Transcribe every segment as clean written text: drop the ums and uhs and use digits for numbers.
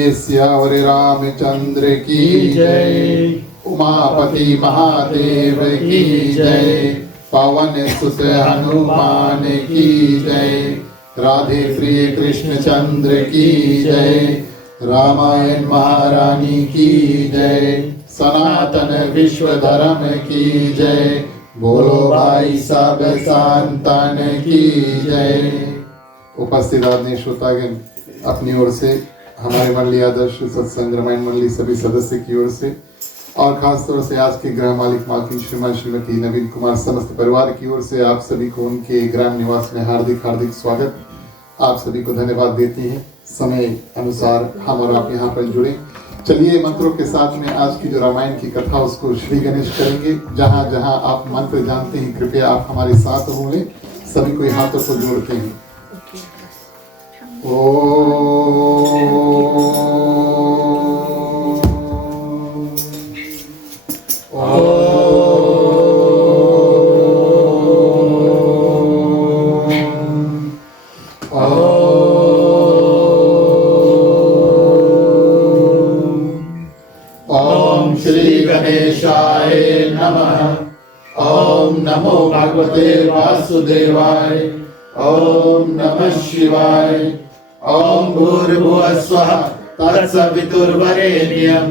बोलिए सियावर रामचंद्र की जय। उमापति महादेव की जय। पवन सुत हनुमान की जय। राधे प्रिय कृष्ण चंद्र की जय। रामायण महारानी की जय। सनातन विश्व धर्म की जय। बोलो भाई सब संतन की जय। उपस्थित आदरणीय श्रोतागण, अपनी ओर से हमारे मंडली आदर्श सत्संग रामायण मंडली सभी सदस्य की ओर से और खास तौर से आज के गृह मालिक मालकिन श्रीमान श्रीमती नवीन कुमार समस्त परिवार की ओर से आप सभी को उनके ग्राम निवास में हार्दिक हार्दिक स्वागत। आप सभी को धन्यवाद देते हैं। समय अनुसार हम और आप यहाँ पर जुड़े। चलिए मंत्रों के साथ में आज की जो रामायण की कथा उसको श्री गणेश करेंगे। जहाँ जहाँ आप मंत्र जानते हैं कृपया आप हमारे साथ होंगे। सभी को हाथों को जोड़ते हैं। ओम श्री गणेशाय नमः। ओम नमो भगवते वासुदेवाय। ओम नमः शिवाय। ओम भूर्भुवः स्वः तत्सवितुर्वरेण्यं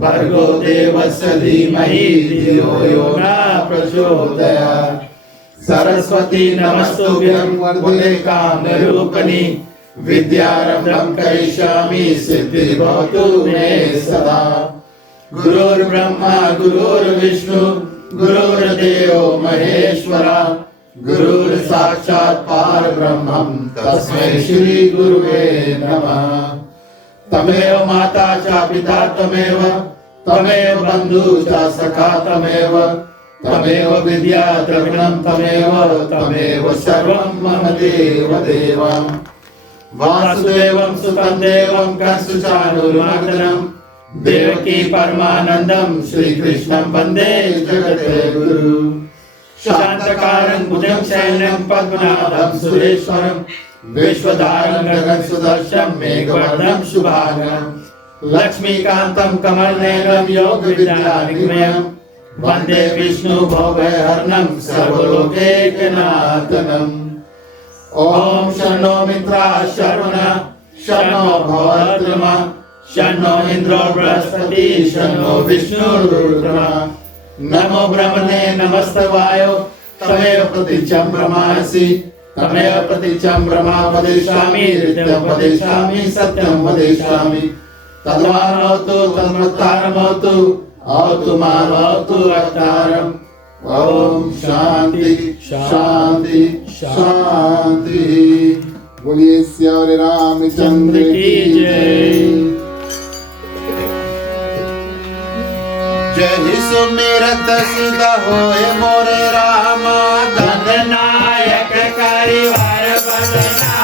भर्गो देवस्य धीमहि धियो यो न प्रचोदयात्। सरस्वती नमस्तुभ्यं वरदे कामरूपिणी विद्यारम्भं करिष्यामि सिद्धिर्भवतु मे सदा। गुरुर्ब्रह्मा गुरुर्विष्णु गुरुर्देवो महेश्वरा गुरुर्साक्षात् परब्रह्मं तस्मै श्री गुरुवे नमः। तमेव माता च पिता तमेव तमेव बन्धु च सखा तमेव तमेव विद्या द्रविणं तमेव सर्वं मम देव देवं। वासुदेवं सुतं देवं कंसचानूरमर्दनं देवकी परमानंदं श्री कृष्णं वंदे जगद्गुरु। शांतकारं भुजगशयनं पद्मनाभं सुरेश्वरं विश्वधारं गगनसदृशं मेघवर्णं शुभांगं लक्ष्मीकान्तं कमलनयनं योगविद्यानिलयं वंदे विष्णु भवभयहरणं सर्वलोकैकनाथनं। ओम शन्नो मित्राः शर्वणः शन्नो भवद्रमा शन्नो इंद्रो बृहस्पति शन्नो विष्णुरुद्रः। नमो ब्रह्मणे नमस्ते वायो तमेव प्रतीचं ब्रह्मासि तमेव प्रतीचं ब्रह्मा वदिष्यामि नित्यं वदिष्यामि सत्यं वदिष्यामि। तद्वानोतु तन्मत्तारमोतु औतु मानोतु अवतारम्। ओम शांति शांति शांति। बोलिए सियावर रामचंद्र की जय। जय सुमिरत सिद्ध होए मोरे रामा धन नायक करिवार बदना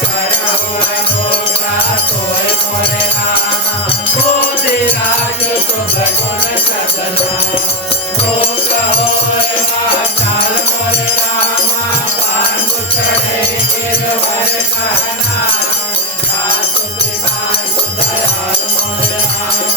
करहु अनोखा होए मोरे रामा बोधि राज शुभ गुण सदना रोग होए महाकाल मोरे रामा पांडु चढ़े गिरवर कहना सासु कृपासु दयाल मोरे रामा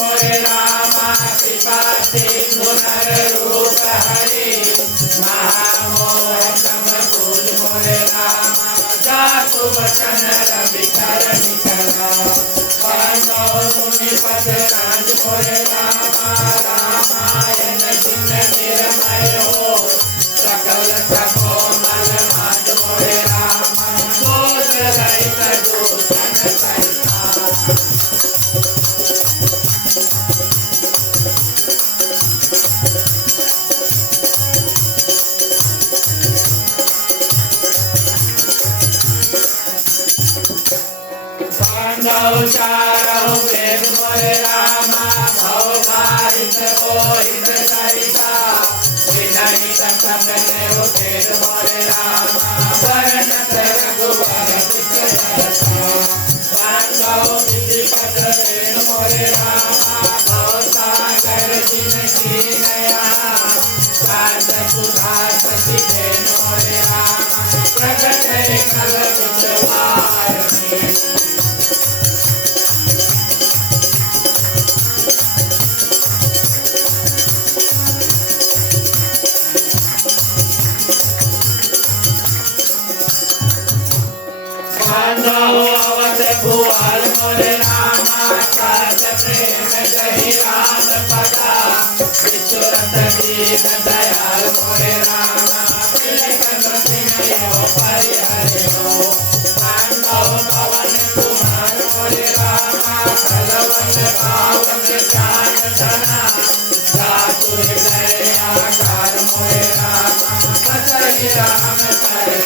मोरे रामा कृपा सिंधु नर रूप हरि महामोह वचन रवि कर निकला पांडव मुनि पद राज मोरे रामा रामायण जिन निर्मय हो सकल सबो मल माज मोरे रामा दोष रहित दूषण सहिता चारौ वेद मोरे रामा भव भारित होइत सरिता विनहित सकले उठेत मोरे रामा वर्णत रघुवर बिच सहसा पांडव विधिपत वेद मोरे रामा भव सागर जिन कीनया साध सुधा सती भेद मोरे रामा प्रगट कल कुचवारणी भुआल मोरे रामा साथ प्रेम कही राम पदा विचुरत दीन दयाल मोरे रामा तिलकन सिंह परिहरे हो पांडव पवन कुमार मोरे रामा बलवन पावन ज्ञान धना धातु हृदय आकार मोरे रामा बसहि राम करे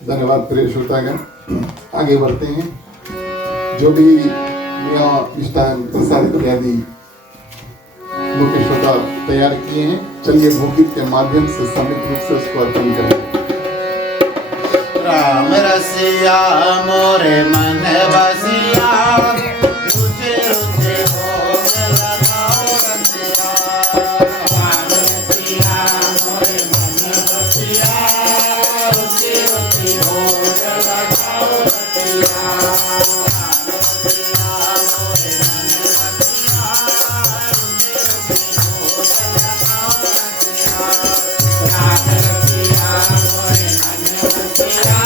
धन्यवाद प्रिय श्रोतागण। आगे बढ़ते हैं। जो भी यहाँ मिष्ठान प्रसाद इत्यादि मुख्य श्रोता तैयार किए हैं, चलिए भूगीत के माध्यम से समित रूप से उसको अर्पण करें। राम रसिया मोरे मन बसिया रुचि रुचि भोग लगाओ रसिया राम रसिया मोरे मन बसिया रुचि रुचि भोग लगाओ रसिया राम रसिया मोरे मन बसिया रुचि रुचि भोग लगाओ रसिया राम रसिया मोरे मन बसिया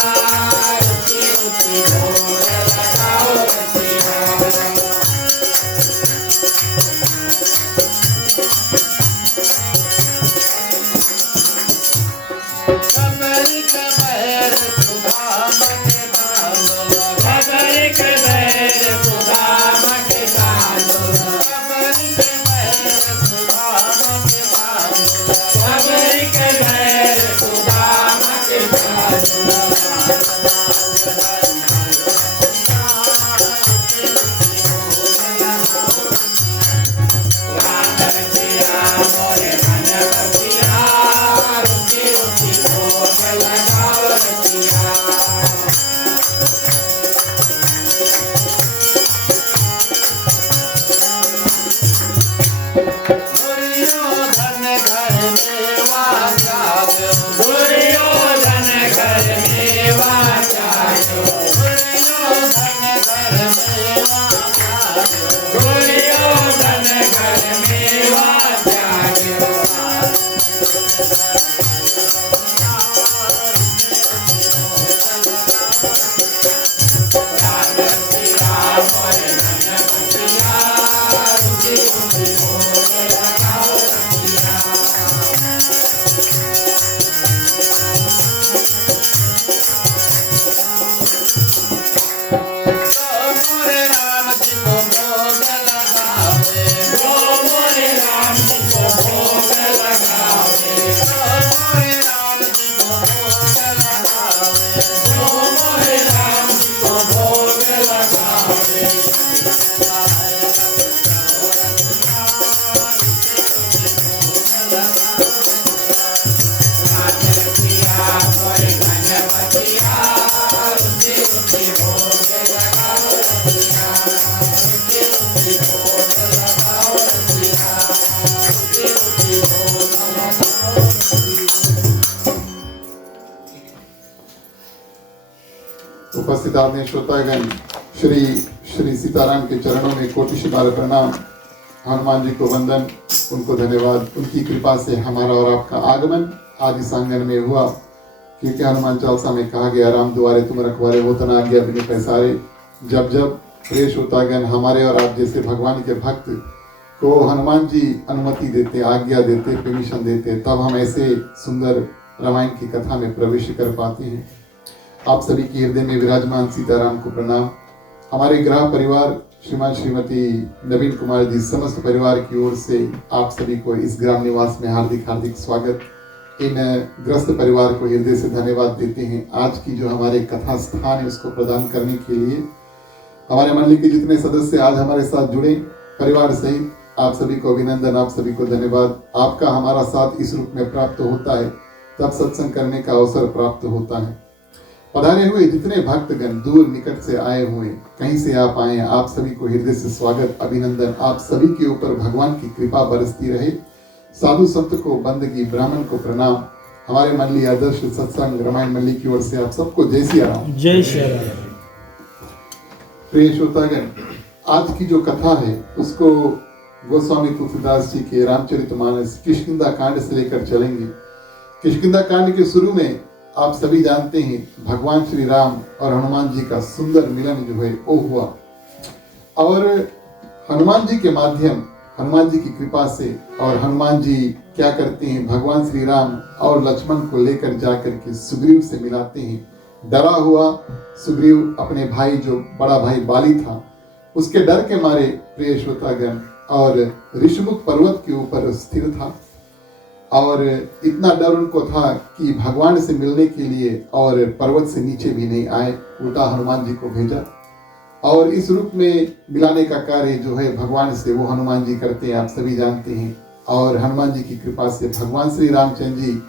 त्याग्यो दुर्योधन घर मेवा त्याग्यो दुर्योधन घर मेवा त्याग्यो दुर्योधन घर मेवा त्याग्यो उपस्थित आदरणीय श्रोतागण, श्री श्री सीताराम के चरणों में कोटि बार प्रणाम। हनुमान जी को वंदन, उनको धन्यवाद। उनकी कृपा से हमारा और आपका आगमन आज इस आंगन में हुआ, क्योंकि हनुमान चालीसा में कहा गया, राम द्वारे तुम रखवारे हो तना आज्ञा बिनु पैसारे। जब जब प्रिय श्रोतागण हमारे और आप जैसे भगवान के भक्त को हनुमान जी अनुमति देते, आज्ञा देते, परमिशन देते, तब हम ऐसे सुंदर रामायण की कथा में प्रवेश कर पाते हैं। आप सभी के हृदय में विराजमान सीताराम को प्रणाम। हमारे ग्राह परिवार श्रीमान श्रीमती नवीन कुमार जी समस्त परिवार की ओर से आप सभी को इस ग्राम निवास में हार्दिक हार्दिक स्वागत। इन ग्रस्त परिवार को हृदय से धन्यवाद देते हैं। आज की जो हमारे कथा स्थान है उसको प्रदान करने के लिए हमारे मंडली के जितने सदस्य आज हमारे साथ जुड़े, परिवार सहित आप सभी को अभिनंदन, आप सभी को धन्यवाद। आपका हमारा साथ इस रूप में प्राप्त होता है तब सत्संग करने का अवसर प्राप्त होता है। पधारे हुए जितने भक्तगण दूर निकट से आए हुए, कहीं से आप आए, आप सभी को हृदय से स्वागत, अभिनंदन। आप सभी के ऊपर भगवान की कृपा बरसती रहे। साधु संत को बंदगी, ब्राह्मण को प्रणाम। हमारे मंडली आदर्श सत्संग रामायण मंडली की ओर से आप सबको जय श्री राम। जय श्री राम। प्रिय श्रोतागण, आज की जो कथा है उसको गोस्वामी तुलसीदास जी के रामचरितमानस किष्किंधा कांड से लेकर चलेंगे। किष्किंधा कांड के शुरू में आप सभी जानते हैं भगवान श्री राम और हनुमान जी का सुंदर मिलन जो है वो हुआ, और हनुमान जी के माध्यम, हनुमान जी की कृपा से, और हनुमान जी क्या करते हैं, भगवान श्री राम और लक्ष्मण को लेकर जाकर के सुग्रीव से मिलाते हैं। डरा हुआ सुग्रीव अपने भाई, जो बड़ा भाई बाली था, उसके डर के मारे प्रिय श्रोतागण और ऋषमुख पर्वत के ऊपर स्थिर था, और इतना डर उनको था कि भगवान से मिलने के लिए और पर्वत से नीचे भी नहीं आए, उल्टा हनुमान जी को भेजा। और इस रूप में मिलाने का कार्य जो है भगवान से वो हनुमान जी करते हैं, आप सभी जानते हैं। और हनुमान जी की कृपा से भगवान श्री रामचंद्र जी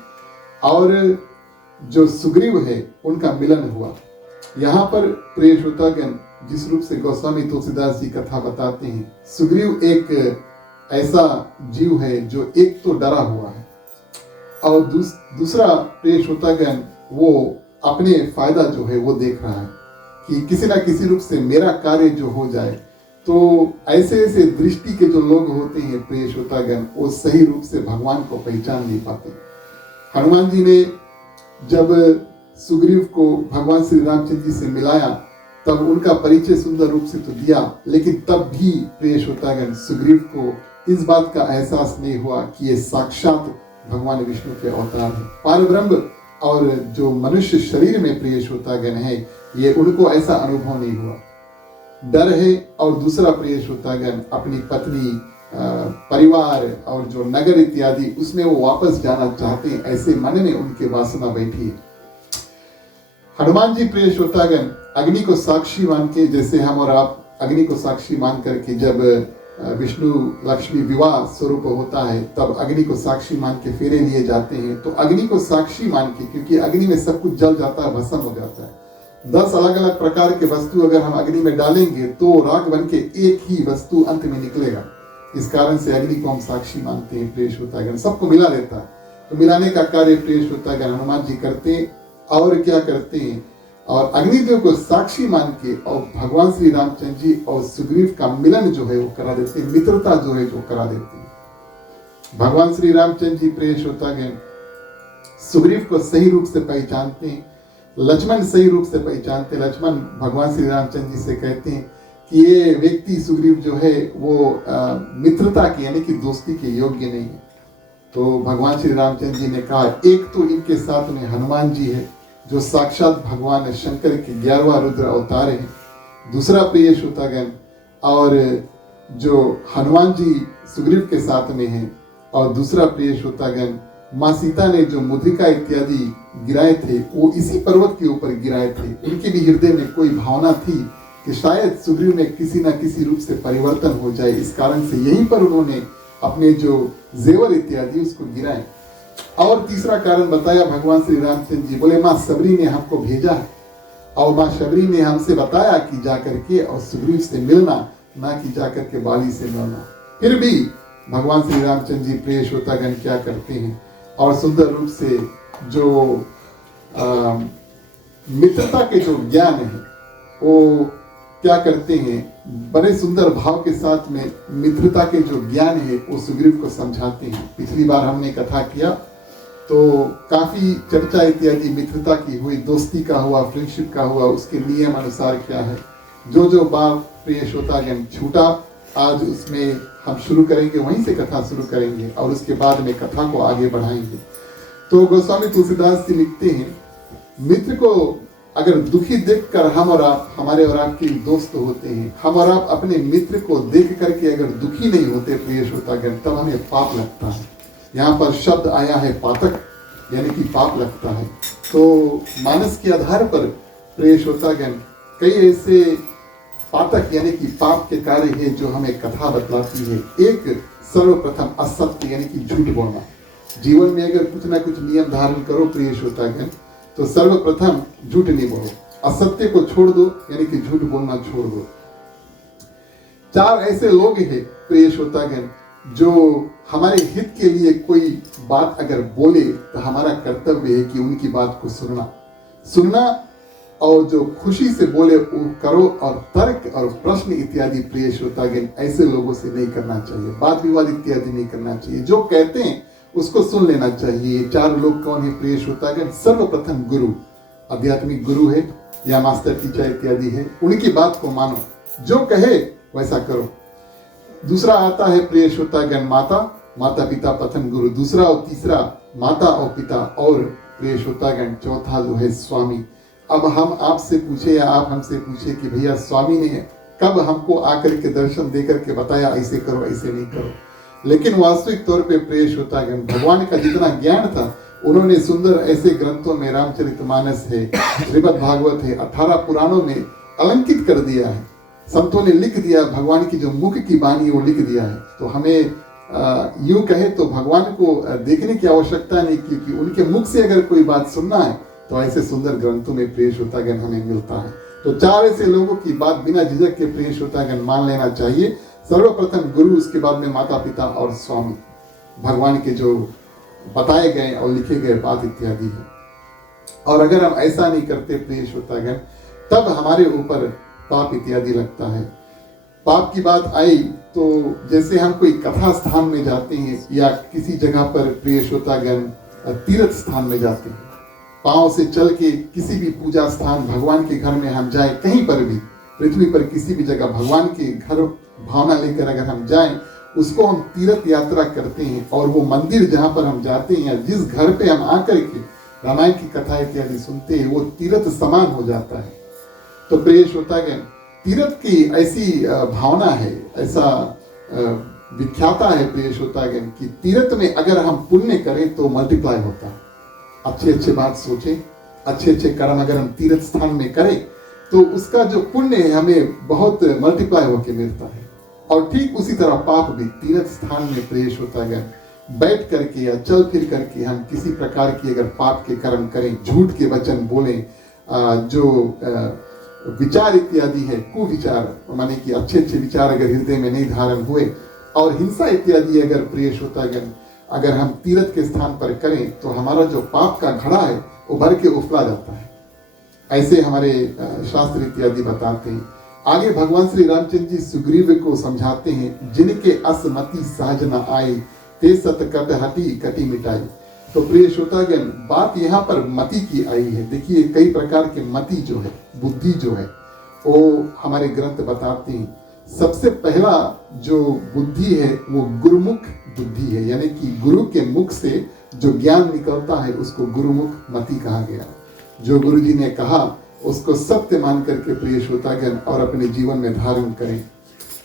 और जो सुग्रीव है उनका मिलन हुआ। यहाँ पर प्रिय श्रोतागण, जिस रूप से गोस्वामी तुलसीदास जी कथा बताते हैं, सुग्रीव एक ऐसा जीव है जो एक तो डरा हुआ है, और दूसरा प्रिय श्रोतागण वो अपने फायदा जो है वो देख रहा है कि किसी ना किसी रूप से मेरा कार्य जो हो जाए। तो ऐसे ऐसे दृष्टि के जो लोग होते हैं प्रिय श्रोतागण, वो सही रूप से भगवान को पहचान नहीं पाते। हनुमान जी ने जब सुग्रीव को भगवान श्री रामचंद्र जी से मिलाया तब उनका परिचय सुंदर रूप से तो दिया, लेकिन तब भी प्रिय श्रोतागण सुग्रीव को इस बात का एहसास नहीं हुआ कि ये साक्षात भगवान विष्णु के अवतार है, पारब्रह्म। और जो मनुष्य शरीर में प्रिय श्रोतागण है, ये उनको ऐसा अनुभव नहीं हुआ। डर है, और दूसरा प्रिय श्रोतागण अपनी पत्नी, परिवार और जो नगर इत्यादि उसमें वो वापस जाना चाहते हैं, ऐसे मन में उनके वासना बैठी है। हनुमान जी प्रिय श्रोतागण अग्नि को साक्षी मान के, जैसे हम और आप अग्नि को साक्षी मान करके जब विष्णु लक्ष्मी विवाह स्वरूप होता है तब अग्नि को साक्षी मान के फेरे लिए जाते हैं। तो अग्नि को साक्षी मान के, क्योंकि अग्नि में सब कुछ जल जाता है, भस्म हो जाता है। 10 अलग अलग प्रकार के वस्तु अगर हम अग्नि में डालेंगे तो राख बन के एक ही वस्तु अंत में निकलेगा। इस कारण से अग्नि को हम साक्षी मानते हैं प्रिय श्रोतागण, सबको मिला देता है। तो मिलाने का कार्य प्रिय श्रोतागण हनुमान जी करते हैं। और क्या करते हैं, और अग्निदेव को साक्षी मान के और भगवान श्री रामचंद्र जी और सुग्रीव का मिलन जो है वो करा देते हैं, मित्रता जो है जो करा देते हैं। भगवान श्री रामचंद्र जी प्रिय श्रोतागण सुग्रीव को सही रूप से पहचानते हैं, लक्ष्मण सही रूप से पहचानते हैं। लक्ष्मण भगवान श्री रामचंद्र जी से कहते हैं कि ये व्यक्ति सुग्रीव जो है वो मित्रता की यानी कि दोस्ती के योग्य नहीं है। तो भगवान श्री रामचंद्र जी ने कहा, एक तो इनके साथ में हनुमान जी है जो साक्षात भगवान शंकर के 11वां रुद्र अवतार है। दूसरा प्रिय श्रोतागण, और जो हनुमान जी सुग्रीव के साथ में है। और दूसरा प्रिय श्रोतागण, माँ सीता ने जो मुद्रिका इत्यादि गिराए थे वो इसी पर्वत के ऊपर गिराए थे। उनके भी हृदय में कोई भावना थी कि शायद सुग्रीव में किसी न किसी रूप से परिवर्तन हो जाए, इस कारण से यहीं पर उन्होंने अपने जो जेवर इत्यादि उसको गिराए। और तीसरा कारण बताया भगवान श्री रामचंद्र जी, बोले माँ सबरी ने हमको भेजा है और माँ सबरी ने हमसे बताया कि जाकर के और सुग्रीव से मिलना, ना कि जाकर के बाली से मिलना। फिर भी भगवान श्री रामचंद्र जी प्रिय श्रोतागण क्या करते हैं, और सुंदर रूप से जो मित्रता के जो ज्ञान है वो क्या करते हैं, बड़े सुंदर भाव के साथ में मित्रता के जो ज्ञान है वो सुग्रीव को समझाते हैं। पिछली बार हमने कथा किया तो काफी चर्चा इत्यादि मित्रता की हुई, दोस्ती का हुआ, फ्रेंडशिप का हुआ, उसके नियम अनुसार क्या है। जो बात प्रिय श्रोतागण छूटा आज उसमें हम शुरू करेंगे, वहीं से कथा शुरू करेंगे और उसके बाद में कथा को आगे बढ़ाएंगे। तो गोस्वामी तुलसीदास जी लिखते हैं, मित्र को अगर दुखी देखकर हम और आप, हमारे और आपके दोस्त होते हैं, हम और आप अपने मित्र को देख करके अगर दुखी नहीं होते प्रिय श्रोतागण, तब हमें पाप लगता है। यहाँ पर शब्द आया है पातक, यानी कि पाप लगता है। तो मानस के आधार पर प्रिय श्रोतागण कई ऐसे पातक यानी कि पाप के कार्य है जो हमें कथा बतलाती है। एक सर्वप्रथम असत्य यानी कि झूठ बोलना। जीवन में अगर कुछ ना कुछ नियम धारण करो प्रिय श्रोतागण, तो सर्वप्रथम झूठ नहीं बोलो, असत्य को छोड़ दो, यानी कि झूठ बोलना छोड़ दो। 4 ऐसे लोग हैं प्रिय श्रोतागण जो हमारे हित के लिए कोई बात अगर बोले तो हमारा कर्तव्य है कि उनकी बात को सुनना और जो खुशी से बोले वो करो, और तर्क और प्रश्न इत्यादि प्रिय श्रोतागण ऐसे लोगों से नहीं करना चाहिए, वाद विवाद इत्यादि नहीं करना चाहिए। जो कहते हैं उसको सुन लेना चाहिए। 4 लोग कौन है प्रिय श्रोतागण? सर्वप्रथम गुरु, आध्यात्मिक गुरु है या मास्टर टीचर इत्यादि है, उनकी बात को मानो, जो कहे वैसा करो। दूसरा आता है प्रिय श्रोतागण माता पिता प्रथम गुरु, दूसरा और तीसरा माता और पिता, और प्रिय श्रोतागण चौथा जो है स्वामी। अब हम आपसे पूछे या आप हमसे पूछे कि भैया स्वामी ने कब हमको आकर के दर्शन देकर के बताया ऐसे करो ऐसे नहीं करो, लेकिन वास्तविक तौर पे प्रिय श्रोतागण भगवान का जितना ज्ञान था उन्होंने सुंदर ऐसे ग्रंथों में रामचरितमानस है, श्रीमद् भागवत है, 18 पुराणों में अलंकित कर दिया है। संतों ने लिख दिया, भगवान की जो मुख की वाणी वो लिख दिया है। तो हमें यूं कहे तो भगवान को देखने की आवश्यकता नहीं, क्योंकि उनके मुख से अगर कोई बात सुनना है तो ऐसे सुंदर ग्रंथों में प्रिय श्रोतागण हमें मिलता है। तो 4 ऐसे लोगों की बात बिना झिझक के प्रिय श्रोतागण मान लेना चाहिए। सर्वप्रथम गुरु, उसके बाद में माता पिता और स्वामी, भगवान के जो बताए गए और लिखे गए बात इत्यादि है। और अगर हम ऐसा नहीं करते प्रिय श्रोतागण, तब हमारे ऊपर पाप इत्यादि लगता है। पाप की बात आई तो जैसे हम कोई कथा स्थान में जाते हैं या किसी जगह पर प्रिय श्रोतागण तीर्थ स्थान में जाते हैं, पांव से चल के किसी भी पूजा स्थान भगवान के घर में हम जाएं, कहीं पर भी पृथ्वी पर किसी भी जगह भगवान के घर भावना लेकर अगर हम जाएं, उसको हम तीर्थ यात्रा करते हैं। और वो मंदिर जहाँ पर हम जाते हैं या जिस घर पे हम आकर के रामायण की कथा इत्यादि सुनते हैं, वो तीर्थ समान हो जाता है। तो प्रिय श्रोतागण तीर्थ की ऐसी भावना है, ऐसा विख्याता है प्रिय श्रोतागण कि तीर्थ में अगर हम पुण्य करें तो मल्टीप्लाई होता है। अच्छे अच्छे बात सोचें, अच्छे अच्छे कर्म अगर हम तीर्थ स्थान में करें तो उसका जो पुण्य है हमें बहुत मल्टीप्लाई होकर मिलता है। और ठीक उसी तरह पाप भी तीर्थ स्थान में प्रिय श्रोतागण बैठ करके या चल फिर करके हम किसी प्रकार की अगर पाप के कर्म करें, झूठ के वचन बोलें, जो विचार इत्यादि है, कुविचार माने कि अच्छे अच्छे विचार अगर हृदय में नहीं धारण हुए, और हिंसा इत्यादि अगर प्रिय श्रोतागण अगर हम तीर्थ के स्थान पर करें तो हमारा जो पाप का घड़ा है वो भर के उफला जाता है। ऐसे हमारे शास्त्र इत्यादि बताते हैं। आगे भगवान श्री रामचंद्र जी सुग्रीव को समझाते हैं, जिनके असमति सहज न आए ते सत कट हटी कटी मिटाई। तो प्रिय श्रोतागण, बात यहाँ पर मति की आई है। देखिए कई प्रकार के मति जो है, बुद्धि जो है, वो हमारे ग्रंथ बताते हैं। सबसे पहला जो बुद्धि है वो गुरुमुख बुद्धि है, यानी कि गुरु के मुख से जो ज्ञान निकलता है उसको गुरुमुख मति कहा गया। जो गुरु जी ने कहा उसको सत्य मान करके प्रिय श्रोतागण और अपने जीवन में धारण करें।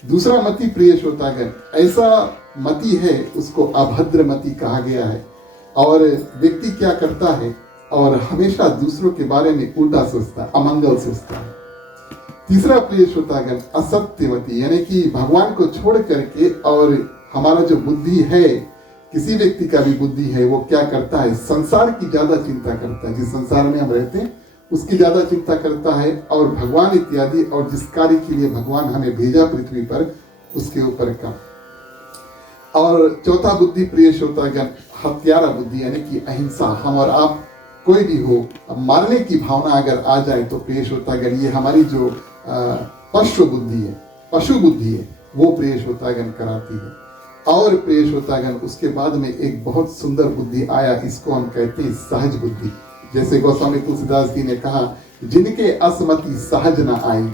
दूसरा मति प्रिय श्रोतागण, ऐसा मति है उसको अभद्र मति कहा गया है, और व्यक्ति क्या करता है और हमेशा दूसरों के बारे में उल्टा सोचता है, अमंगल सोचता है। तीसरा प्रिय श्रोतागण असत्यमति, यानी कि भगवान को छोड़ करके और हमारा जो बुद्धि है, किसी व्यक्ति का भी बुद्धि है, वो क्या करता है, संसार की ज्यादा चिंता करता है। जिस संसार में हम रहते हैं उसकी ज्यादा चिंता करता है, और भगवान इत्यादि और जिस कार्य के लिए भगवान हमें भेजा पृथ्वी पर उसके ऊपर का। और चौथा बुद्धि प्रिय श्रोतागण हत्यारा बुद्धि, यानी कि अहिंसा। हम और आप कोई भी हो, मारने की भावना अगर आ जाए तो प्रिय श्रोतागण ये हमारी जो पशु बुद्धि है वो प्रिय श्रोतागण कराती है। और प्रिय श्रोतागण उसके बाद में एक बहुत सुंदर बुद्धि आया, इसको हम कहते हैं सहज बुद्धि। जैसे गोस्वामी तुलसीदास जी ने कहा, जिनके असमति सहज न आई।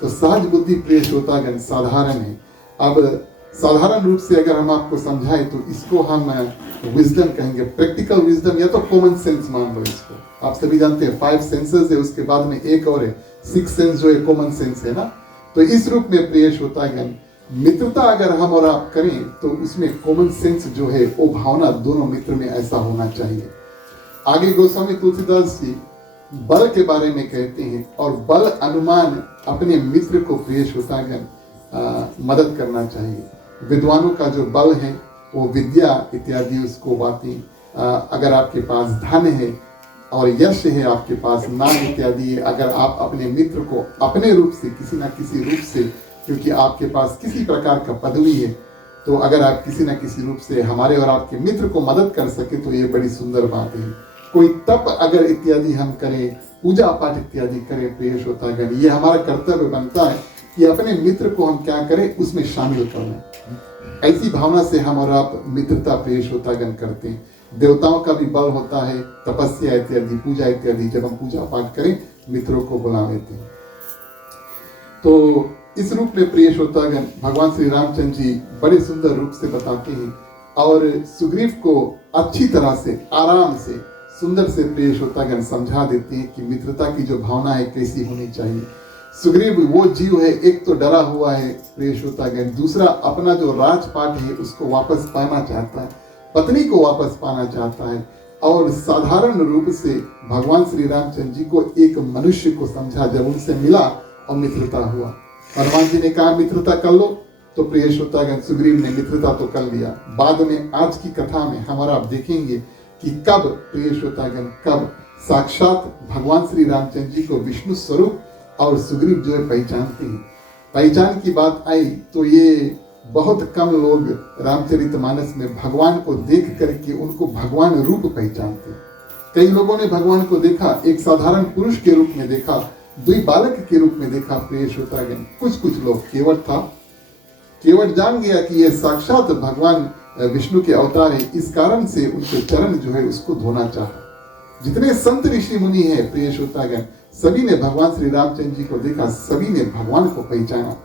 तो सहज बुद्धि प्रिय श्रोतागण साधारण है। अब साधारण रूप से अगर हम आपको समझाएं तो इसको हम विजडम कहेंगे, प्रैक्टिकल विजडम, या तो कॉमन सेंस मान लो इसको। आप सभी जानते हैं 5 सेंसेस है, उसके बाद में एक और है 6 सेंस जो है कॉमन सेंस है ना। तो इस रूप में प्रिय श्रोतागण मित्रता अगर हम और आप करें तो उसमें कॉमन सेंस जो है वो भावना दोनों मित्र में ऐसा होना चाहिए। आगे गोस्वामी तुलसीदास जी बल के बारे में कहते हैं, और बल अनुमान अपने मित्र को प्रिय श्रोतागण मदद करना चाहिए। विद्वानों का जो बल है वो विद्या इत्यादि उसको बातें, अगर आपके पास धन है और यश है, आपके पास नाम इत्यादि है, अगर आप अपने मित्र को अपने रूप से किसी न किसी रूप से, क्योंकि आपके पास किसी प्रकार का पदवी है, तो अगर आप किसी न किसी रूप से हमारे और आपके मित्र को मदद कर सके तो ये बड़ी सुंदर बात है। कोई तप अगर इत्यादि हम करें, पूजा पाठ इत्यादि करें प्रिय श्रोतागण, ये हमारा कर्तव्य बनता है कि अपने मित्र को हम क्या करें, उसमें शामिल कर लें। ऐसी भावना से हम और आप मित्रता प्रिय श्रोतागण करते हैं। देवताओं का भी बल होता है, तपस्या इत्यादि, पूजा इत्यादि, जब हम पूजा पाठ करें मित्रों को बुला लेते हैं। तो इस रूप में प्रिय श्रोतागण भगवान श्री रामचंद्र जी बड़े सुंदर रूप से बताते हैं, और सुग्रीव को अच्छी तरह से, आराम से, सुंदर से प्रिय श्रोतागण समझा देते हैं कि मित्रता की जो भावना है कैसी होनी चाहिए। सुग्रीव वो जीव है, एक तो डरा हुआ है प्रिय श्रोतागण, दूसरा अपना जो राजपाट है उसको वापस पाना चाहता है, पत्नी को वापस पाना चाहता है, और साधारण रूप से भगवान श्री रामचंद्र जी को एक मनुष्य को समझा जब उनसे मिला और मित्रता हुआ। हनुमान जी ने कहा मित्रता कर लो, तो प्रिय श्रोतागण सुग्रीव ने मित्रता तो कर लिया। बाद में आज की कथा में हमारा आप देखेंगे कि कब प्रिय श्रोतागण, कब साक्षात भगवान श्री रामचंद्र जी को विष्णु स्वरूप और सुग्रीव जो है पहचानते हैं। पहचान की बात आई तो ये बहुत कम लोग रामचरितमानस में भगवान को देख करके उनको भगवान रूप पहचानते हैं। कई लोगों ने भगवान को देखा, एक साधारण पुरुष के रूप में देखा, दुई बालक के रूप में देखा प्रिय श्रोतागण। कुछ लोग केवट जान गया कि ये साक्षात भगवान विष्णु के अवतार है, इस कारण से उनके चरण जो है उसको धोना चाहा। जितने संत ऋषि मुनि है प्रिय श्रोतागण, सभी ने भगवान श्री रामचंद्र जी को देखा, सभी ने भगवान को पहचाना,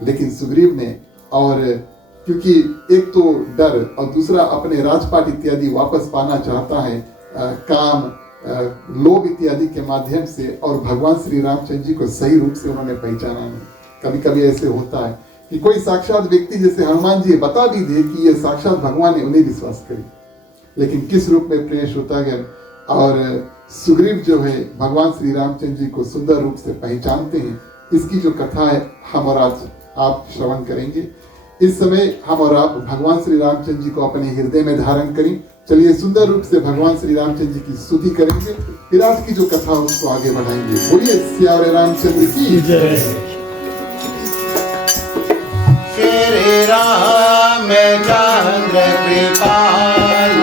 लेकिन सुग्रीव ने, और क्योंकि एक तो डर और दूसरा अपने राजपाट इत्यादि वापस पाना चाहता है, काम, लोभ इत्यादि के माध्यम से, और भगवान श्री रामचंद्र जी को सही रूप से उन्होंने पहचाना नहीं। कभी कभी ऐसे होता है कि कोई साक्षात व्यक्ति जैसे हनुमान जी बता भी दे कि ये साक्षात भगवान है, उन्हें विश्वास करें, लेकिन किस रूप में प्रिय श्रोतागण। और सुग्रीव जो है भगवान श्री रामचंद्र जी को सुंदर रूप से पहचानते हैं। इसकी जो कथा है हम और आज आप श्रवण करेंगे। इस समय हम और आप भगवान श्री रामचंद्र जी को अपने हृदय में धारण करें। चलिए सुंदर रूप से भगवान श्री रामचंद्र जी की स्तुति करेंगे, फिर आज की जो कथा उसको आगे बढ़ाएंगे। बोलिए सियावर रामचंद्र की जय। श्री रामचंद्र कृपाल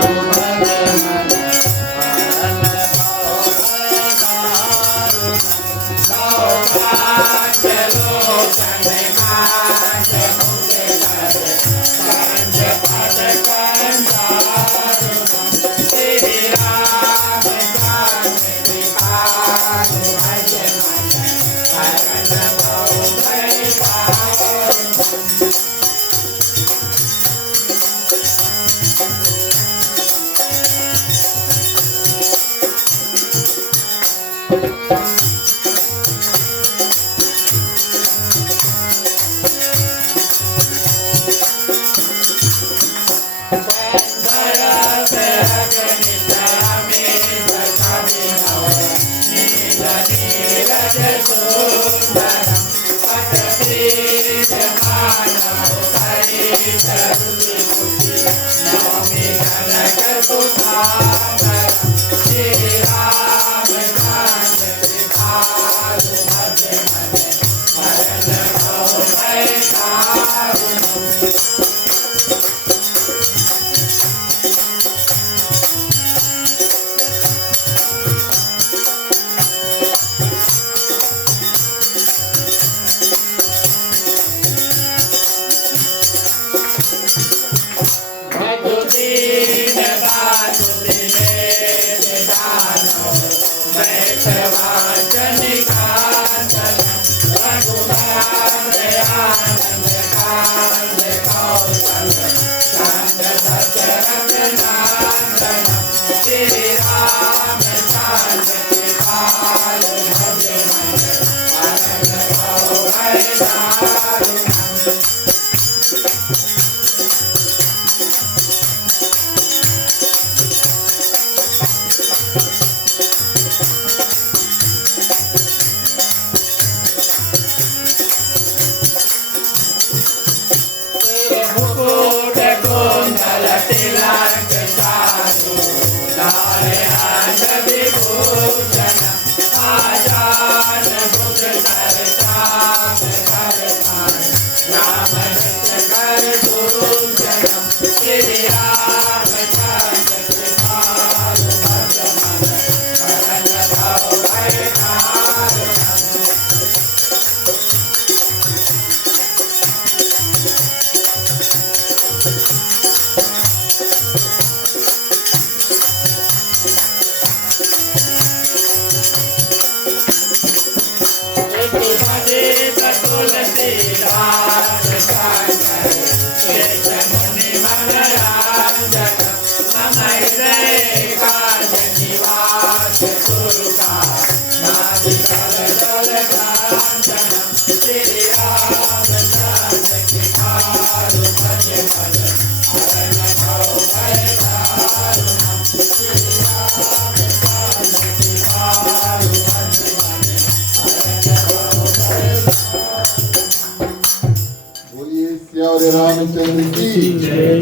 रामचंद्र की जय।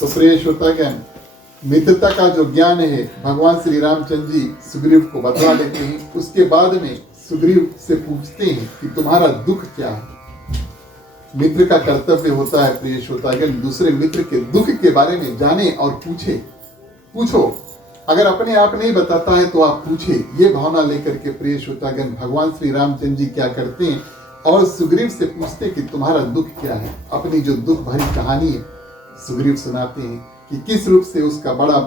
तो प्रिय श्रोतागण, मित्रता का जो ज्ञान है भगवान श्री रामचंद्र जी सुग्रीव को बतला देते हैं। उसके बाद में सुग्रीव से पूछते हैं कि तुम्हारा दुख क्या है। मित्र का कर्तव्य होता है प्रिय श्रोतागण, दूसरे मित्र के दुख के बारे में जाने और पूछो। अगर अपने आप नहीं बताता है तो आप पूछे। ये भावना लेकर के प्रिय श्रोतागण भगवान श्री रामचंद्र जी क्या करते हैं और सुग्रीव से पूछते कि तुम्हारा दुख क्या है। अपनी जो दुख भरी कहानी है सुग्रीव सुनाते हैं कि किस रूप से उसका बड़ा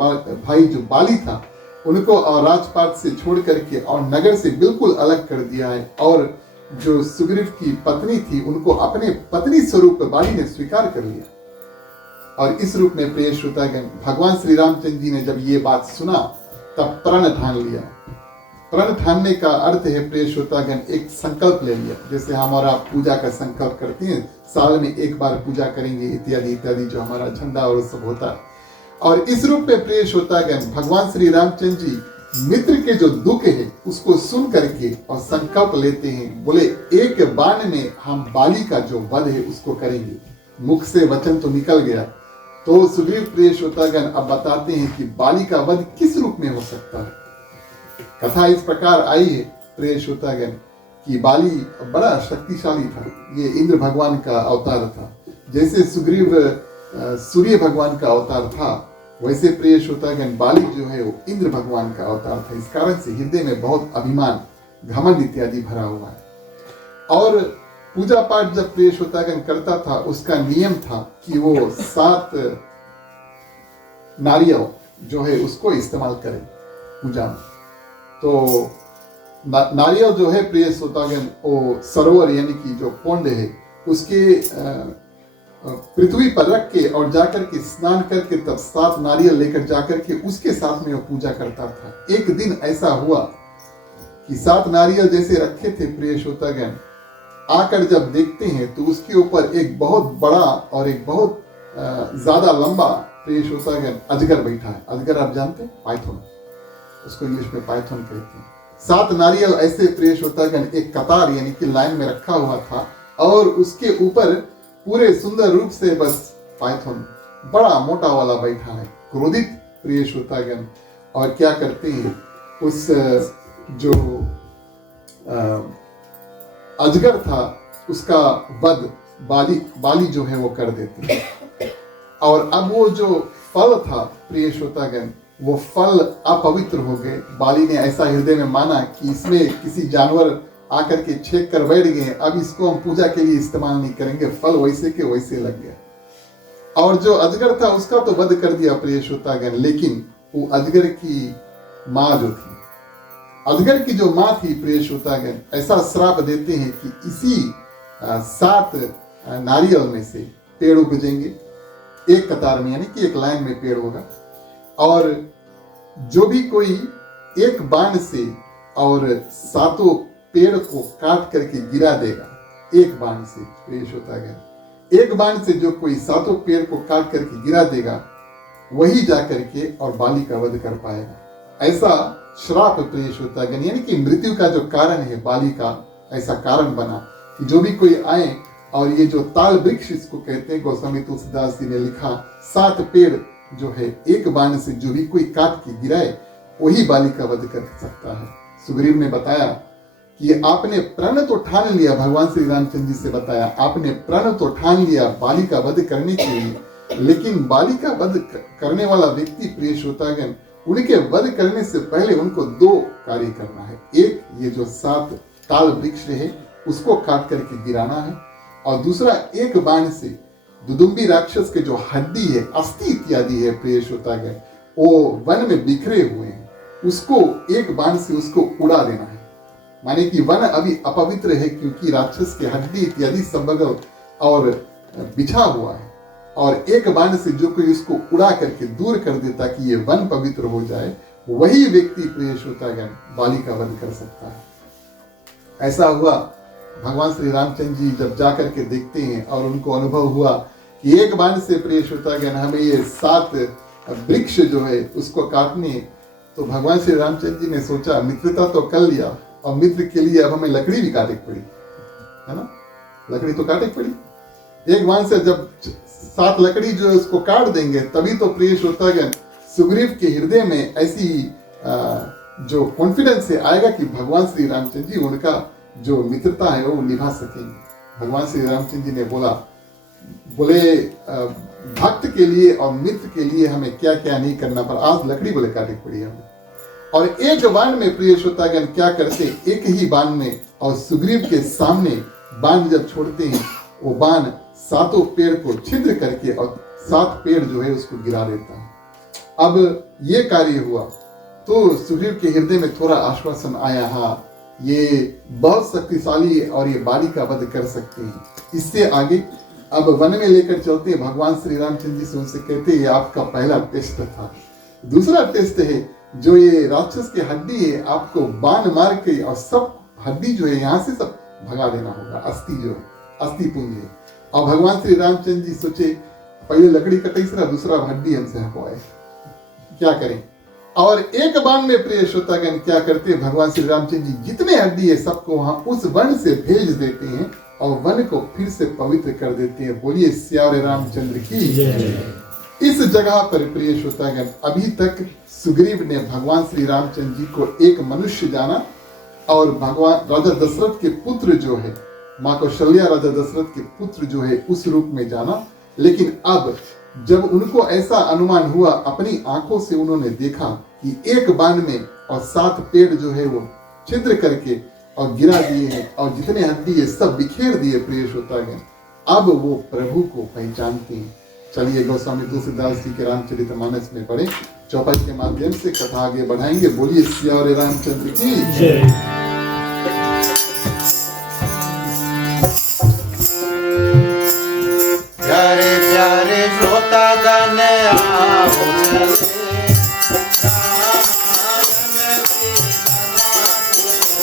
भाई जो बाली था उनको और राजपाट से छोड़ करके और नगर से बिल्कुल अलग कर दिया है, और जो सुग्रीव की पत्नी थी उनको अपने पत्नी स्वरूप बाली ने स्वीकार कर लिया। और इस रूप में प्रिय श्रोतागण भगवान श्री रामचंद्र जी ने जब ये बात सुना तब प्रण ठान लिया। प्रण ठानने का अर्थ है प्रिय श्रोतागण एक संकल्प ले लिया। जैसे हम और आप पूजा का संकल्प करते हैं, साल में एक बार पूजा करेंगे इत्यादि इत्यादि, जो हमारा झंडा और सब होता है। और इस रूप में प्रिय श्रोतागण भगवान श्री रामचंद्र जी मित्र के जो दुख है उसको सुन करके और संकल्प लेते हैं। बोले एक बाण में हम बाली का जो वध है उसको करेंगे। मुख से वचन तो निकल गया। तो सुग्रीव प्रिय श्रोतागण अब बताते हैं कि बाली का वध किस रूप में हो सकता है। कथा इस प्रकार आई है प्रिय श्रोतागण कि बाली बड़ा शक्तिशाली था। ये इंद्र भगवान का अवतार था। जैसे सुग्रीव सूर्य भगवान का अवतार था, वैसे प्रिय श्रोतागण बाली जो है वो इंद्र भगवान का अवतार था। इस कारण से हृदय में बहुत अभिमान, घमंड इत्यादि भरा हुआ है। और पूजा पाठ जब प्रिय श्रोतागण करता था उसका नियम था कि वो 7 नारियल जो है उसको इस्तेमाल करे पूजा में। तो नारियल जो है प्रिय श्रोतागण वो सरोवर यानी कि जो कुंड है उसके पृथ्वी पर रख के और जाकर के स्नान करके तब 7 नारियल लेकर जाकर के उसके साथ में वो पूजा करता था। एक दिन ऐसा हुआ कि 7 नारियल जैसे रखे थे प्रिय श्रोतागण, आकर जब देखते हैं तो उसके ऊपर एक बहुत बड़ा और एक बहुत ज्यादा लंबा प्रिय श्रोतागण अजगर बैठा है। अजगर आप जानते हैं, पाइथन, उसको इंग्लिश में पाइथन कहते हैं। 7 नारियल ऐसे प्रिय श्रोतागण एक कतार यानी कि लाइन में रखा हुआ था और उसके ऊपर पूरे सुंदर रूप से बस पाइथन बड़ा मोटा वाला बैठा है, क्रोधित प्रिय श्रोतागण। और क्या करते हैं, उस जो अजगर था उसका वध बाली जो है वो कर देते हैं। और अब वो जो फल था प्रिय श्रोतागण, वो फल अपवित्र हो गए। बाली ने ऐसा हृदय में माना कि इसमें किसी जानवर आकर के छेक कर बैठ गए, अब इसको हम पूजा के लिए इस्तेमाल नहीं करेंगे, फल वैसे के वैसे लग गया। और जो अजगर था उसका तो वध कर दिया प्रिय श्रोतागण, लेकिन वो अजगर की माँ जो थी, अजगर की जो माँ थी प्रिय श्रोतागण, ऐसा श्राप देते हैं कि इसी 7 नारियल में से पेड़ उपजेंगे, एक कतार में यानी कि एक लाइन में पेड़ होगा। और जो भी कोई एक बाण से और 7 पेड़ को काट करके गिरा देगा, एक बाण से प्रिय श्रोतागण, एक बाण से जो कोई 7 पेड़ को काट करके गिरा देगा वही जा करके और बाली का वध कर पाएगा। ऐसा श्राप प्रिय श्रोतागण, यानी कि मृत्यु का जो कारण है बाली का, ऐसा कारण बना कि जो भी कोई आए और ये जो ताल वृक्ष इसको कहते हैं, गोस्वामी तुलसीदास जी ने लिखा, 7 पेड़ जो है एक बाण से जो भी कोई काट के गिराए वही बाली का वध कर सकता है। सुग्रीव ने बताया कि आपने प्रण तो ठान लिया, भगवान श्री रामचंद्र जी से बताया, आपने प्रण तो ठान लिया बाली का वध करने के लिए, लेकिन बाली का वध करने वाला व्यक्ति प्रिय श्रोतागण, उनके वध करने से पहले उनको 2 कार्य करना है। एक, ये जो 7 ताल वृक्ष है उसको काट करके गिराना है, और दूसरा एक बाण से दुदुम्बी राक्षस के जो हड्डी है, अस्थि इत्यादि है प्रिय श्रोतागण, वो वन में बिखरे हुए हैं, उसको एक बाण से उसको उड़ा देना है। माने कि वन अभी अपवित्र है क्योंकि राक्षस के हड्डी इत्यादि सब बगल और बिछा हुआ है, और एक बाण से जो कोई उसको उड़ा करके दूर कर देता कि ये वन पवित्र हो जाए, वही व्यक्ति प्रिय श्रोतागण बाली का वध कर सकता है। ऐसा हुआ, भगवान श्री रामचंद्र जी जब जाकर के देखते हैं और उनको अनुभव हुआ कि एक बाण से प्रिय श्रोतागण हमें ये 7 वृक्ष जो है उसको काटने, तो भगवान श्री रामचंद्र जी ने सोचा मित्रता तो कर लिया और मित्र के लिए अब हमें लकड़ी भी काटे पड़ी, है ना, लकड़ी तो काटे पड़ी। एक बाण से जब 7 लकड़ी जो है उसको काट देंगे, तभी तो प्रिय श्रोतागण सुग्रीव के हृदय में ऐसी जो कॉन्फिडेंस है आएगा कि भगवान श्री रामचंद्र जी उनका जो मित्रता है वो निभा सकेंगे। भगवान श्री रामचंद्र जी ने बोले भक्त के लिए और मित्र के लिए हमें क्या क्या नहीं करना, पर आज लकड़ी बोले काटे पड़ी हमें। और एक बाण में प्रिय श्रोतागण क्या करते, एक ही बाण में, और सुग्रीव के सामने बाण जब छोड़ते हैं, वो बाण 7 पेड़ को छिद्र करके और 7 पेड़ जो है उसको गिरा देता है। अब ये कार्य हुआ तो सुग्रीव के हृदय में थोड़ा आश्वासन आया, हाँ ये बहुत शक्तिशाली है और ये बाली का वध कर सकते हैं। इससे आगे अब वन में लेकर चलते हैं, भगवान श्री रामचंद्र जी से उनसे कहते हैं ये आपका पहला टेस्ट था। दूसरा टेस्ट है जो ये राक्षस की हड्डी है, आपको बाण मार के और सब हड्डी जो है यहाँ से सब भगा देना होगा, अस्थि जो है अस्थि पुंज है। और भगवान श्री रामचंद्र जी सोचे पहले लकड़ी कटाई से दूसरा हड्डी हमसे हटवाए, क्या करें। और एक बाण में प्रिय श्रोतागण क्या करते हैं, भगवान श्री रामचंद्र जी जितने हड्डी है सबको वहां उस वन से भेज देते हैं और वन को फिर से पवित्र कर देते हैं। बोलिए सियावर रामचंद्र की जय। इस जगह पर प्रिय श्रोतागण अभी तक सुग्रीव ने भगवान श्री रामचंद्र जी को एक मनुष्य जाना और भगवान राजा दशरथ के पुत्र जो है, माँ कौशल्या राजा दशरथ के पुत्र जो है उस रूप में जाना। लेकिन अब जब उनको ऐसा अनुमान हुआ, अपनी आंखों से उन्होंने देखा कि एक बाण में और 7 पेड़ जो है वो छिद्र करके और गिरा दिए हैं और जितने हड्डी है सब बिखेर दिए प्रिय श्रोतागण, अब वो प्रभु को पहचानते हैं। चलिए गोस्वामी तुलसीदास जी के रामचरितमानस में पढ़े, चौपाई के माध्यम से कथा आगे बढ़ाएंगे। बोलिए सियावर रामचंद्र की जय। प्यारे प्यारे श्रोतागण आओ चले, रामायण की कथा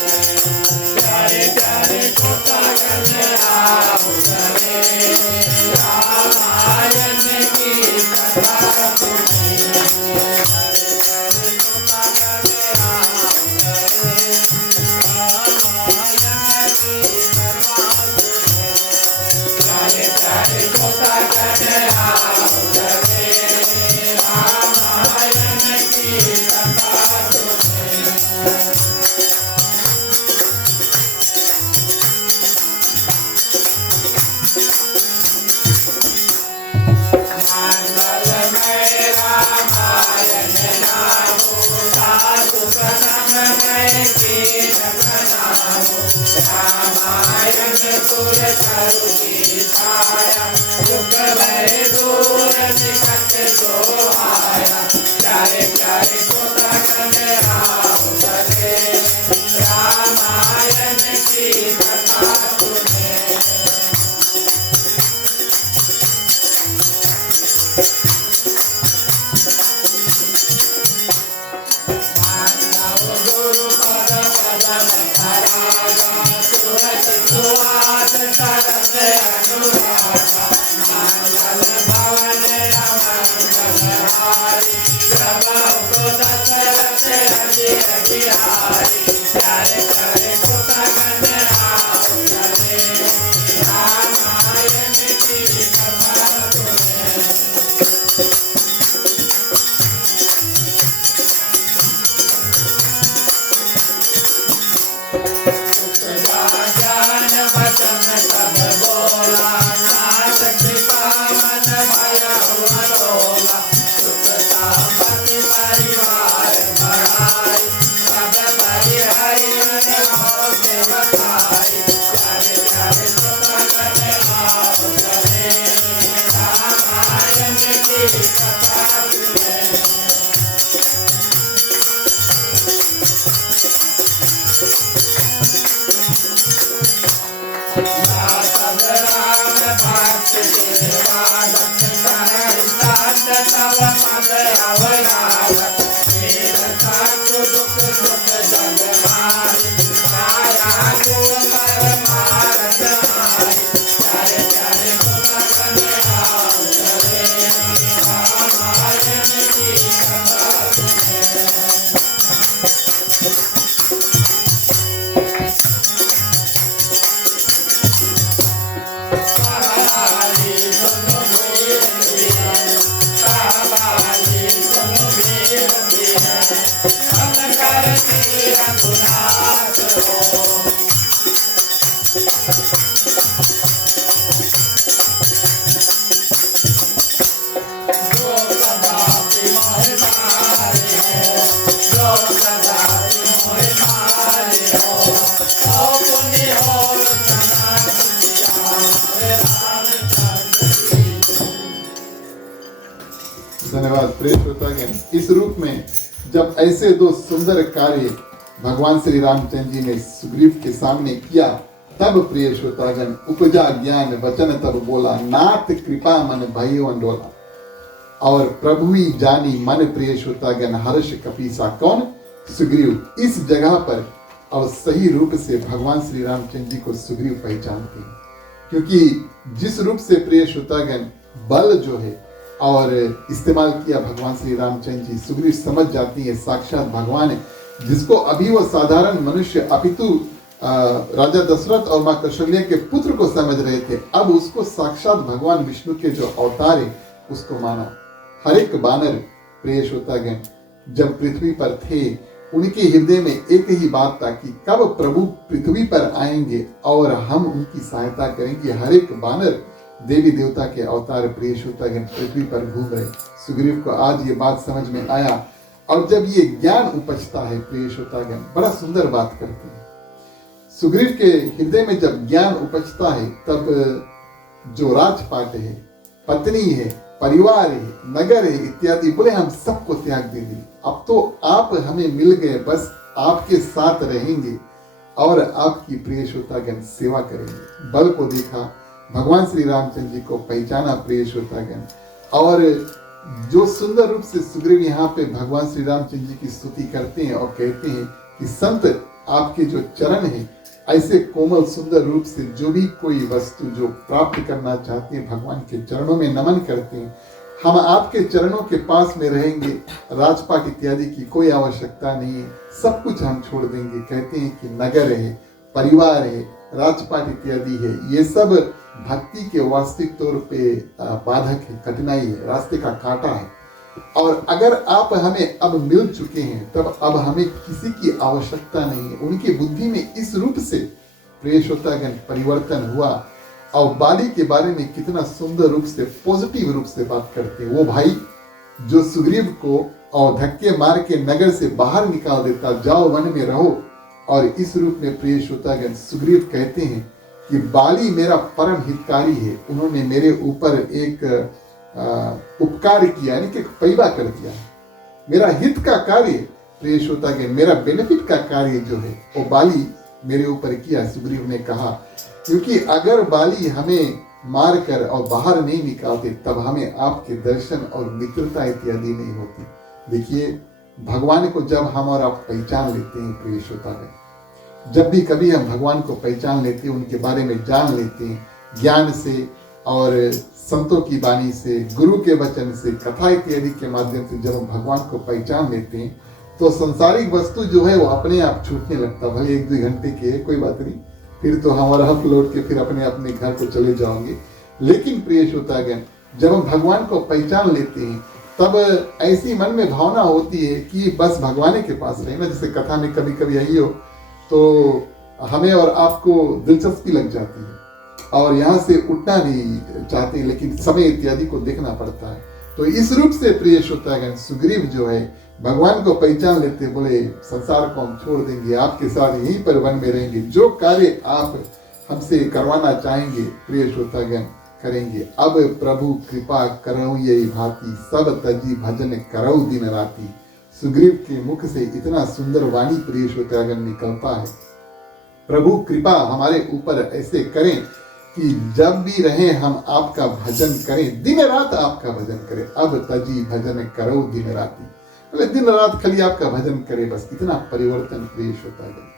धन्यवाद प्रिय श्रोतागण। इस रूप में जब ऐसे दो सुंदर कार्य भगवान श्री रामचंद्र जी ने सुग्रीव के सामने किया, तब प्रिय श्रोतागण उपजा ज्ञान वचन तब बोला, नाथ कृपा मन भयो अंडोला। और प्रभु ही जानी मन प्रिय श्रोतागण हर्ष कपीसा। कौन? सुग्रीव। इस जगह पर और सही रूप से भगवान श्री रामचंद्र जी को सुग्रीव पहचानते हैं, क्योंकि जिस रूप से प्रिय श्रोतागण बल जो है और इस्तेमाल किया भगवान श्री रामचंद्र जी, सुग्रीव समझ जाती है साक्षात भगवान है, जिसको अभी वो साधारण मनुष्य अपितु राजा दशरथ और माँ कौशल्या के पुत्र को समझ रहे थे, अब उसको साक्षात भगवान विष्णु के जो अवतार है उसको माना। हर एक बानर प्रिय श्रोतागण जब पृथ्वी पर थे, उनके हृदय में एक ही बात था कि कब प्रभु पृथ्वी पर आएंगे और हम उनकी सहायता करेंगे। हर एक बानर देवी देवता के अवतार प्रिय श्रोतागण पृथ्वी पर घूम रहे। सुग्रीव को आज ये बात समझ में आया, और जब ये ज्ञान उपजता है प्रिय श्रोतागण, बड़ा सुंदर बात करते हैं। सुग्रीव के हृदय में जब ज्ञान उपजता है, तब जो राजपाट है, पत्नी है, परिवार है, नगर है इत्यादि, बोले हम सबको त्याग देंगे, अब तो आप हमें मिल गए, बस आपके साथ रहेंगे और आपकी प्रिय श्रोतागण सेवा करेंगे। बल को देखा, भगवान श्री रामचंद्र जी को पहचाना प्रिय श्रोतागण, और जो सुंदर रूप से सुग्रीव यहाँ पे भगवान श्री रामचंद्र जी की स्तुति करते हैं और कहते हैं कि संत आपके जो चरण हैं, ऐसे कोमल सुंदर रूप से जो भी कोई वस्तु जो प्राप्त करना चाहते हैं भगवान के चरणों में नमन करते हैं। हम आपके चरणों के पास में रहेंगे, राजपाट इत्यादि की कोई आवश्यकता नहीं है, सब कुछ हम छोड़ देंगे। कहते हैं कि नगर है, परिवार है, राजपाट इत्यादि है, ये सब भक्ति के वास्तविक तौर पे बाधक है, कठिनाई है, रास्ते का कांटा है। और अगर आप हमें अब मिल चुके हैं, तब अब हमें किसी की आवश्यकता नहीं है। उनकी बुद्धि में इस रूप से प्रिय श्रोतागण परिवर्तन हुआ, और बाली के बारे में कितना सुंदर रूप से पॉजिटिव रूप से बात करते हैं। वो भाई जो सुग्रीव को और धक्के मार के नगर से बाहर निकाल देता, जाओ वन में रहो। और इस रूप में प्रिय श्रोतागण सुग्रीव कहते हैं कि बाली मेरा परम हितकारी है, उन्होंने मेरे ऊपर एक उपकार किया, यानी कि पैबा कर दिया, मेरा हित का कार्य, प्रिय श्रोतागण मेरा बेनिफिट का कार्य जो है वो बाली मेरे ऊपर किया, सुग्रीव ने कहा। क्योंकि अगर बाली हमें मार कर और बाहर नहीं निकालते तब हमें आपके दर्शन और मित्रता इत्यादि नहीं होती। देखिए, भगवान को जब हम और आप पहचान लेते हैं प्रिय श्रोतागण, जब भी कभी हम भगवान को पहचान लेते हैं, उनके बारे में जान लेते हैं ज्ञान से और संतों की वाणी से, गुरु के वचन से, कथा इत्यादि के माध्यम से जब हम भगवान को पहचान लेते हैं तो संसारिक वस्तु जो है वो अपने आप छूटने लगता। भले 1-2 घंटे के है, कोई बात नहीं, फिर तो हमारा हक लौट के फिर अपने अपने घर को चले जाओगे। लेकिन प्रिय श्रोतागण, जब हम भगवान को पहचान लेते हैं तब ऐसी मन में भावना होती है कि बस भगवान के पास रहे ना। जैसे कथा में कभी कभी आई हो तो हमें और आपको दिलचस्पी लग जाती है और यहाँ से उठना नहीं चाहते, लेकिन समय इत्यादि को देखना पड़ता है। तो इस रूप से प्रिय श्रोतागण सुग्रीव जो है भगवान को पहचान लेते, बोले संसार को हम छोड़ देंगे, आपके साथ यहीं पर वन में रहेंगे, जो कार्य आप हमसे करवाना चाहेंगे प्रिय श्रोतागण करेंगे। अब प्रभु कृपा करो यही भांति, सब तजी भजन करो दिन राति। सुग्रीव के मुख से इतना सुंदर वाणी प्रिय श्रोतागण निकलता है, प्रभु कृपा हमारे ऊपर ऐसे करें कि जब भी रहे हम आपका भजन करें, दिन रात आपका भजन करें। अब तजी भजन करो दिन राति, बोले दिन रात खाली आपका भजन करे, बस इतना परिवर्तन प्रिय श्रोतागण।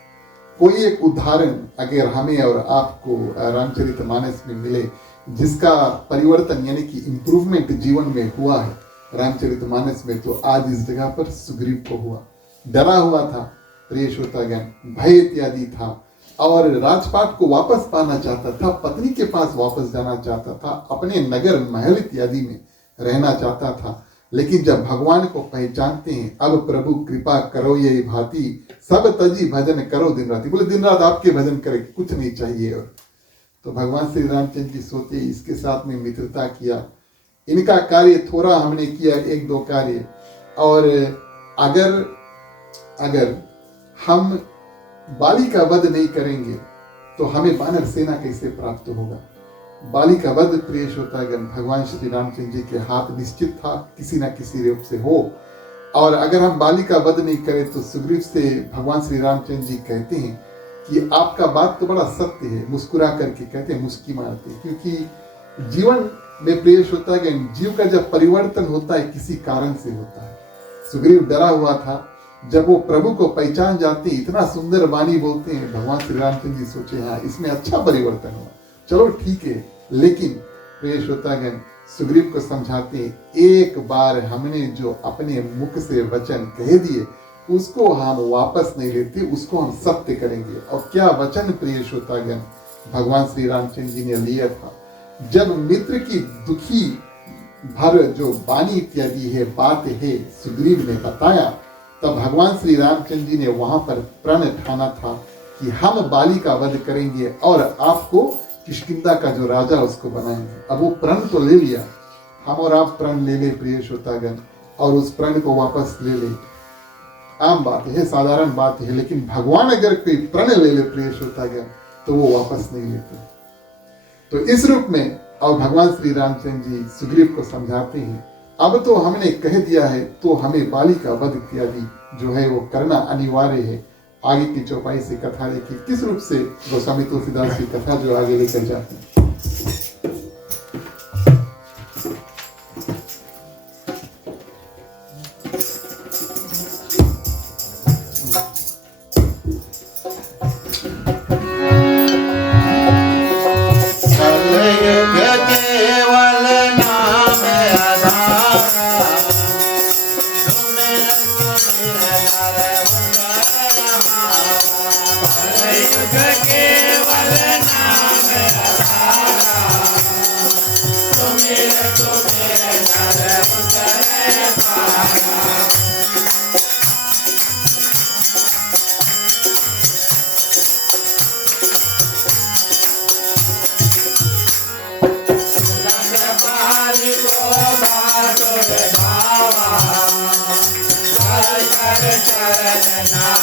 कोई एक उदाहरण अगर हमें और आपको रामचरितमानस में मिले जिसका परिवर्तन यानी कि इंप्रूवमेंट जीवन में हुआ है रामचरितमानस में, तो आज इस जगह पर सुग्रीव को हुआ। डरा हुआ था प्रिय श्रोतागण, भय इत्यादि था और राजपाट को वापस पाना चाहता था, पत्नी के पास वापस जाना चाहता था, अपने नगर महल इत्यादि में रहना चाहता था। लेकिन जब भगवान को पहचानते हैं, अब प्रभु कृपा करो ये भांति, सब तजी भजन करो दिन रात, बोले दिन रात आपके भजन करे, कुछ नहीं चाहिए। और तो भगवान श्री रामचंद्र जी सोचे, इसके साथ में मित्रता किया, इनका कार्य थोड़ा हमने किया, 1-2 कार्य, और अगर हम बाली का वध नहीं करेंगे तो हमें वानर सेना कैसे प्राप्त होगा। बाली का वध प्रिय श्रोतागण भगवान श्री रामचंद्र जी के हाथ निश्चित था, किसी ना किसी रूप से हो। और अगर हम बाली का वध नहीं करें तो सुग्रीव से भगवान श्री रामचंद्र जी कहते हैं कि आपका बात तो बड़ा सत्य है, मुस्कुरा करके कहते हैं, मुस्की मारते, क्योंकि जीवन में प्रिय श्रोतागण जीव का जब परिवर्तन होता है किसी कारण से होता है। सुग्रीव डरा हुआ था, जब वो प्रभु को पहचान जाते हैं, इतना सुंदर वाणी बोलते हैं, भगवान श्री रामचंद्र जी सोचे हाँ इसमें अच्छा परिवर्तन हुआ, चलो ठीक है। लेकिन प्रिय श्रोतागण सुग्रीव को समझाते हैं, एक बार हमने जो अपने मुख से वचन कह दिए उसको हम वापस नहीं लेते, उसको हम सत्य करेंगे। और क्या वचन प्रिय श्रोतागण भगवान श्री रामचंद्र जी ने लिया था, जब मित्र की दुखी भर जो वाणी इत्यादि है बात है सुग्रीव ने बताया, तब भगवान श्री रामचंद्र जी ने वहां पर प्रण ठाना था कि हम बाली का वध करेंगे और आपको किष्किंधा का जो राजा उसको बनाएंगे। अब वो प्रण तो ले लिया, हम और आप प्रण ले ले प्रिय श्रोतागण, और उस प्रण को वापस ले ले, आम बात है, साधारण बात है। लेकिन भगवान अगर कोई प्रण ले ले प्रिय श्रोतागण तो वो वापस नहीं लेते। तो इस रूप में और भगवान श्री रामचंद्र जी सुग्रीव को समझाते हैं, अब तो हमने कह दिया है तो हमें बाली का वध इत्यादि जो है वो करना अनिवार्य है। आगे की चौपाई से कथा देखिए किस रूप से गोस्वामी तुलसीदास की कथा जो आगे लेकर जाते हैं।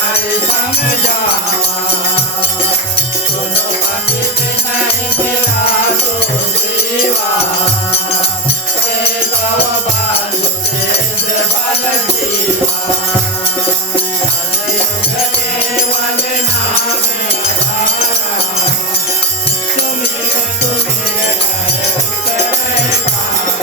नारी समझावा सुनो पंडित नहीं मिला तो जीवा ते गव बालु तेज बल जीवा युग केवल नाम आधारा सुमिर सुमिर करे उतरे पारा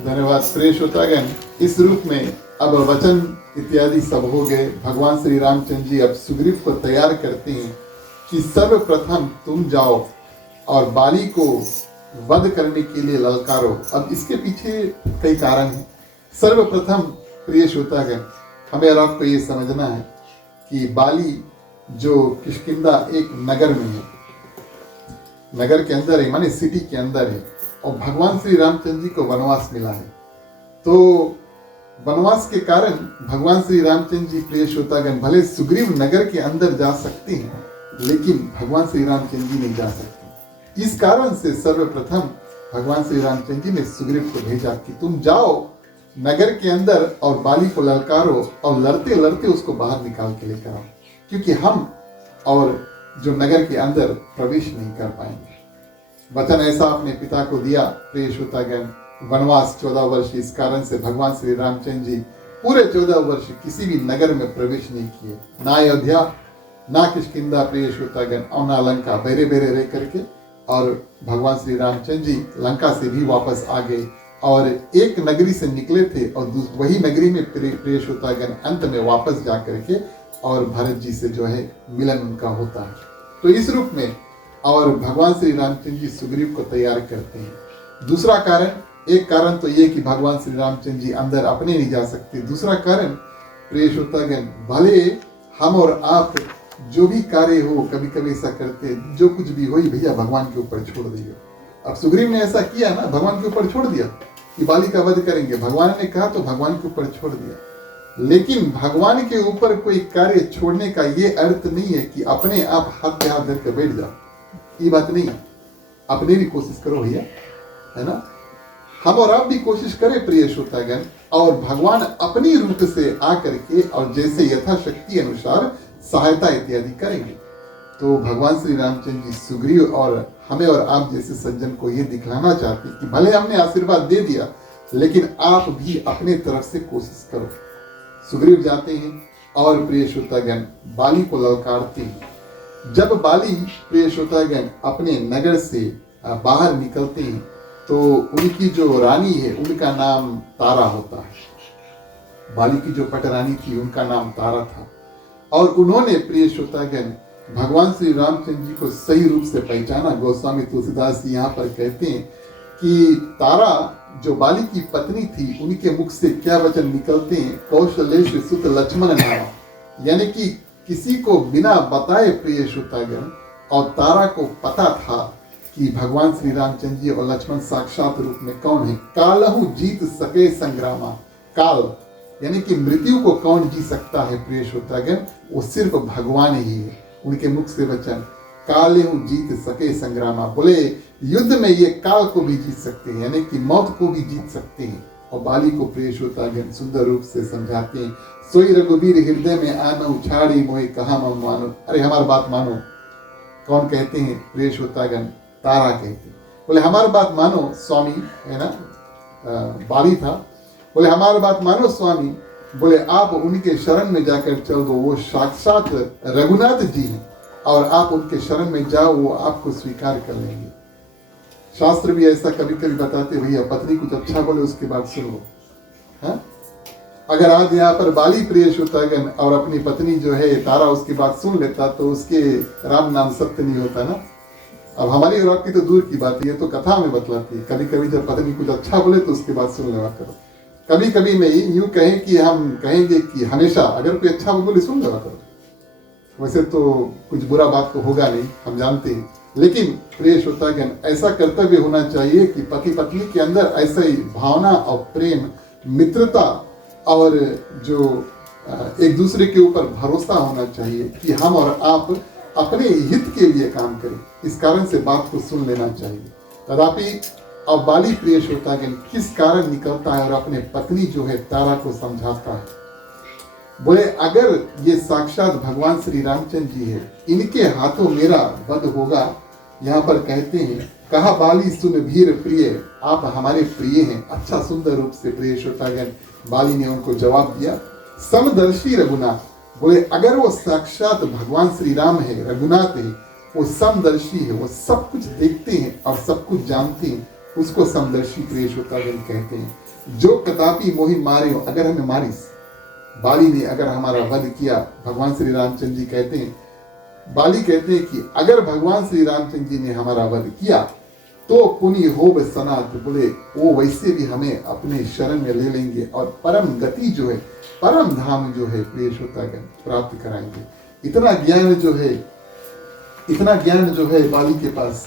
धन्यवाद प्रिय श्रोतागण। इस रूप में अब वचन इत्यादि सब हो गए। भगवान श्री रामचंद्र जी अब सुग्रीव को तैयार करते हैं कि सर्वप्रथम तुम जाओ और बाली को वध करने के लिए ललकारो। अब इसके पीछे कई कारण हैं। सर्वप्रथम प्रिय श्रोतागण, हमें और आपको ये समझना है कि बाली जो किष्किंधा एक नगर में है, नगर के अंदर है, माने सिटी के अंदर है, और भगवान श्री रामचंद्र जी को वनवास मिला है। तो वनवास के कारण भगवान श्री रामचंद्र जी प्रिय श्रोतागण भले सुग्रीव नगर के अंदर जा सकते हैं, लेकिन भगवान श्री रामचंद्र जी नहीं जा सकते। इस कारण से सर्वप्रथम भगवान श्री रामचंद्र जी ने सुग्रीव को भेजा कि तुम जाओ नगर के अंदर और बाली को ललकारो और लड़ते लड़ते उसको बाहर निकाल के लेकर आओ, क्योंकि हम और जो नगर के अंदर प्रवेश नहीं कर पाएंगे। वचन ऐसा अपने पिता को दिया प्रिय श्रोतागण। वनवास 14 वर्ष, इस कारण से भगवान श्री रामचंद्र जी पूरे 14 वर्ष किसी भी नगर में प्रवेश नहीं किए, ना अयोध्या ना किष्किंधा प्रिय श्रोतागण, और ना लंका। बेरे बेरे रह करके और भगवान श्री रामचंद्र जी लंका से भी वापस आ गए और एक नगरी से निकले थे और वही नगरी में प्रिय श्रोतागण अंत में वापस जा करके और भरत जी से जो है मिलन उनका होता है। तो इस रूप में और भगवान श्री रामचंद्र जी सुग्रीव को तैयार करते हैं। दूसरा कारण, एक कारण तो ये कि भगवान श्री रामचंद्र जी अंदर अपने नहीं जा सकते। दूसरा कारण प्रिय श्रोतागण, भले हम और आप जो भी कार्य हो कभी कभी ऐसा करते, जो कुछ भी हो भैया भगवान के ऊपर छोड़ दिए। अब सुग्रीव ने ऐसा किया ना, भगवान के ऊपर छोड़ दिया कि बाली का वध करेंगे। भगवान ने कहा तो भगवान के ऊपर छोड़ दिया। लेकिन भगवान के ऊपर कोई कार्य छोड़ने का ये अर्थ नहीं है कि अपने आप हाथ पे हाथ धर के बैठ जाओ, ये बात नहीं। अपने भी कोशिश करो भैया, है ना। हम और आप भी कोशिश करें प्रिय श्रोतागण, और भगवान अपनी रूप से आकर के और जैसे यथाशक्ति अनुसार सहायता इत्यादि करेंगे। तो भगवान श्री रामचंद्र जी सुग्रीव और हमें और आप जैसे सज्जन को ये दिखलाना चाहते कि भले हमने आशीर्वाद दे दिया, लेकिन आप भी अपने तरफ से कोशिश करो। सुग्रीव जाते हैं और प्रिय श्रोतागण बाली को ललकारते हैं। जब बाली प्रिय श्रोतागण अपने नगर से बाहर निकलते हैं तो उनकी जो रानी है उनका नाम तारा होता है। बाली की जो पटरानी थी उनका नाम तारा था, और उन्होंने प्रिय श्रोतागण भगवान श्री रामचंद्र जी को सही रूप से पहचाना। गोस्वामी तुलसीदास जी यहाँ पर कहते हैं कि तारा जो बाली की पत्नी थी, उनके मुख से क्या वचन निकलते हैं, कौशलेश सुत लक्ष्मण नाम, यानी कि किसी को बिना बताए प्रिय श्रोतागण, और तारा को पता था कि भगवान श्री रामचंद्र जी और लक्ष्मण साक्षात रूप में कौन है। कालहु जीत सके संग्रामा, काल यानी कि मृत्यु को कौन जीत सकता है प्रिय श्रोतागण, वो सिर्फ भगवान ही है। उनके मुख से वचन, काले हूं जीत सके संग्रामा, बोले युद्ध में ये काल को भी जीत सकते हैं, यानी कि मौत को भी जीत सकते हैं। और बाली को प्रिय श्रोतागण सुंदर रूप से समझाते हैं, सोई रघुबीर हृदय में आनो, छाड़ी मोहि कहा मम मानो। अरे हमारी बात मानो। कौन कहते हैं प्रिय श्रोतागण? तारा कहते हैं। बोले हमारी बात मानो स्वामी, है ना, बाली था। बोले हमारी बात मानो स्वामी, बोले आप उनके शरण में जाकर चल दो, वो साक्षात रघुनाथ जी हैं, और आप उनके शरण में जाओ, वो आपको स्वीकार कर लेंगे। शास्त्र भी ऐसा कभी कभी बताते, भैया पत्नी कुछ अच्छा बोले उसके बाद सुन लो। हाँ? अगर आज यहाँ पर बाली प्रिय श्रोतागण और अपनी पत्नी जो है तारा उसकी बात सुन लेता तो उसके राम नाम सत्य नहीं होता ना। अब हमारी और आपकी तो दूर की बात है, तो कथा में बतलाती है। कभी कभी जब पत्नी कुछ अच्छा बोले तो उसके बाद सुन लेवा करो। कभी कभी नहीं, यूं कहें कि हम कहेंगे कि हमेशा अगर कोई अच्छा बोले सुन लेवा करो। वैसे तो कुछ बुरा बात तो होगा नहीं, हम जानते हैं, लेकिन प्रिय श्रोतागण ऐसा कर्तव्य होना चाहिए कि पति पत्नी के अंदर ऐसा ही भावना और प्रेम, मित्रता और जो एक दूसरे के ऊपर भरोसा होना चाहिए कि हम और आप अपने हित के लिए काम करें। इस कारण से बात को सुन लेना चाहिए। तथापि अब बाली प्रिय श्रोतागण किस कारण निकलता है और अपने पत्नी जो है तारा को समझाता है। बोले अगर ये साक्षात भगवान श्री रामचंद्र जी है, इनके हाथों मेरा वध होगा। यहाँ पर कहते हैं, कहा बाली सुन भीर प्रिय, आप हमारे प्रिय हैं। अच्छा सुंदर रूप से प्रिय श्रोतागण बाली ने उनको जवाब दिया, समदर्शी रघुनाथ। बोले अगर वो साक्षात भगवान श्री राम है, रघुनाथ है, वो समदर्शी है, वो सब कुछ देखते हैं और सब कुछ जानते हैं, उसको समदर्शी प्रिय श्रोतागण कहते हैं। जो कदापि मोहि मारे हो, अगर हमें मारिस, बाली ने अगर हमारा वध किया, भगवान श्री रामचंद्र जी कहते हैं, बाली कहते हैं कि अगर भगवान श्री रामचंद्र जी ने हमारा वध किया तो पुनि होब सनात। बोले वो वैसे भी हमें अपने शरण में ले लेंगे और परम गति जो है, परम धाम जो है प्रिय श्रोतागण प्राप्त कराएंगे। इतना ज्ञान जो है, इतना ज्ञान जो है बाली के पास,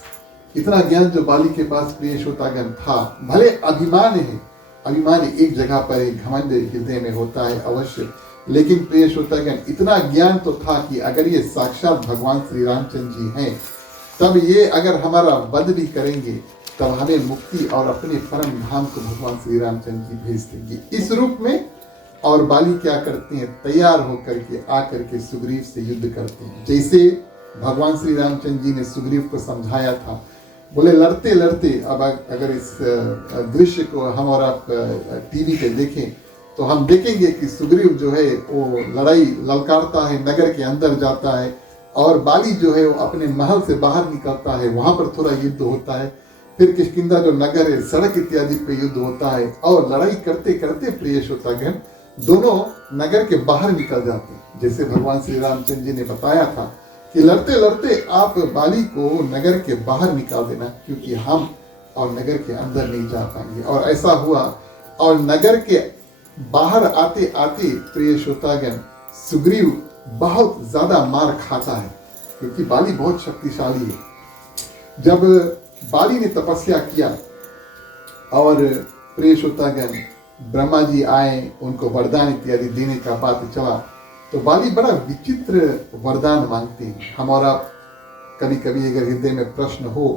इतना ज्ञान जो बाली के पास प्रिय श्रोतागण था। भले अभिमान है, अभिमान एक जगह पर एक घमंड हृदय में होता है अवश्य, लेकिन प्रिय श्रोतागण इतना ज्ञान तो था कि अगर ये साक्षात भगवान श्री रामचंद्र जी हैं, तब ये अगर हमारा वध भी करेंगे तब हमें मुक्ति और अपने परम धाम को भगवान श्री रामचंद्र जी भेज देंगे इस रूप में। और बाली क्या करते हैं, तैयार होकर के आकर के सुग्रीव से युद्ध करते हैं, जैसे भगवान श्री रामचंद्र जी ने सुग्रीव को समझाया था। बोले लड़ते लड़ते, अब अगर इस दृश्य को हम और आप टीवी पे देखें तो हम देखेंगे कि सुग्रीव जो है वो लड़ाई ललकारता है, नगर के अंदर जाता है, और बाली जो है वो अपने महल से बाहर निकलता है, वहां पर थोड़ा युद्ध होता है। फिर किष्किंधा जो नगर है, सड़क इत्यादि पे युद्ध होता है, और लड़ाई करते करते प्रिय श्रोतागण दोनों नगर के बाहर निकल जाते हैं। जैसे भगवान श्री रामचंद्र जी ने बताया था कि लड़ते लड़ते आप बाली को नगर के बाहर निकाल देना, क्योंकि हम और नगर के अंदर नहीं जा पाएंगे। और ऐसा हुआ, और नगर के बाहर आते आते प्रिय श्रोतागण सुग्रीव बहुत ज्यादा मार खाता है, क्योंकि बाली बहुत शक्तिशाली है। जब बाली ने तपस्या किया और प्रिय श्रोतागण ब्रह्मा जी आए, उनको वरदान इत्यादि देने का बात चला, तो बाली बड़ा विचित्र वरदान मांगते हैं। हम और आप कभी कभी अगर हृदय में प्रश्न हो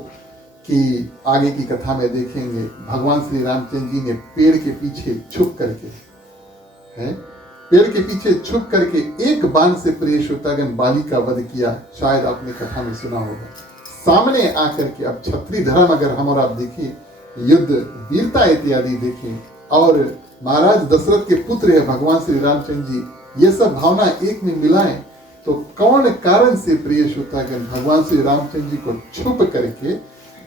कि आगे की कथा में देखेंगे, भगवान श्री रामचंद्र जी ने पेड़ के पीछे छुप करके, है पेड़ के पीछे छुप करके एक बाण से प्रिय श्रोतागण बाली का वध किया। शायद आपने कथा में सुना होगा। सामने आकर के अब क्षत्रिय धर्म अगर हम और आप देखें, युद्ध वीरता इत्यादि देखें, और महाराज दशरथ के पुत्र है भगवान श्री रामचंद्र जी, ये सब भावना एक में मिलाएं तो कौन कारण से प्रिय श्रोतागण भगवान श्री रामचंद्र जी को छुप करके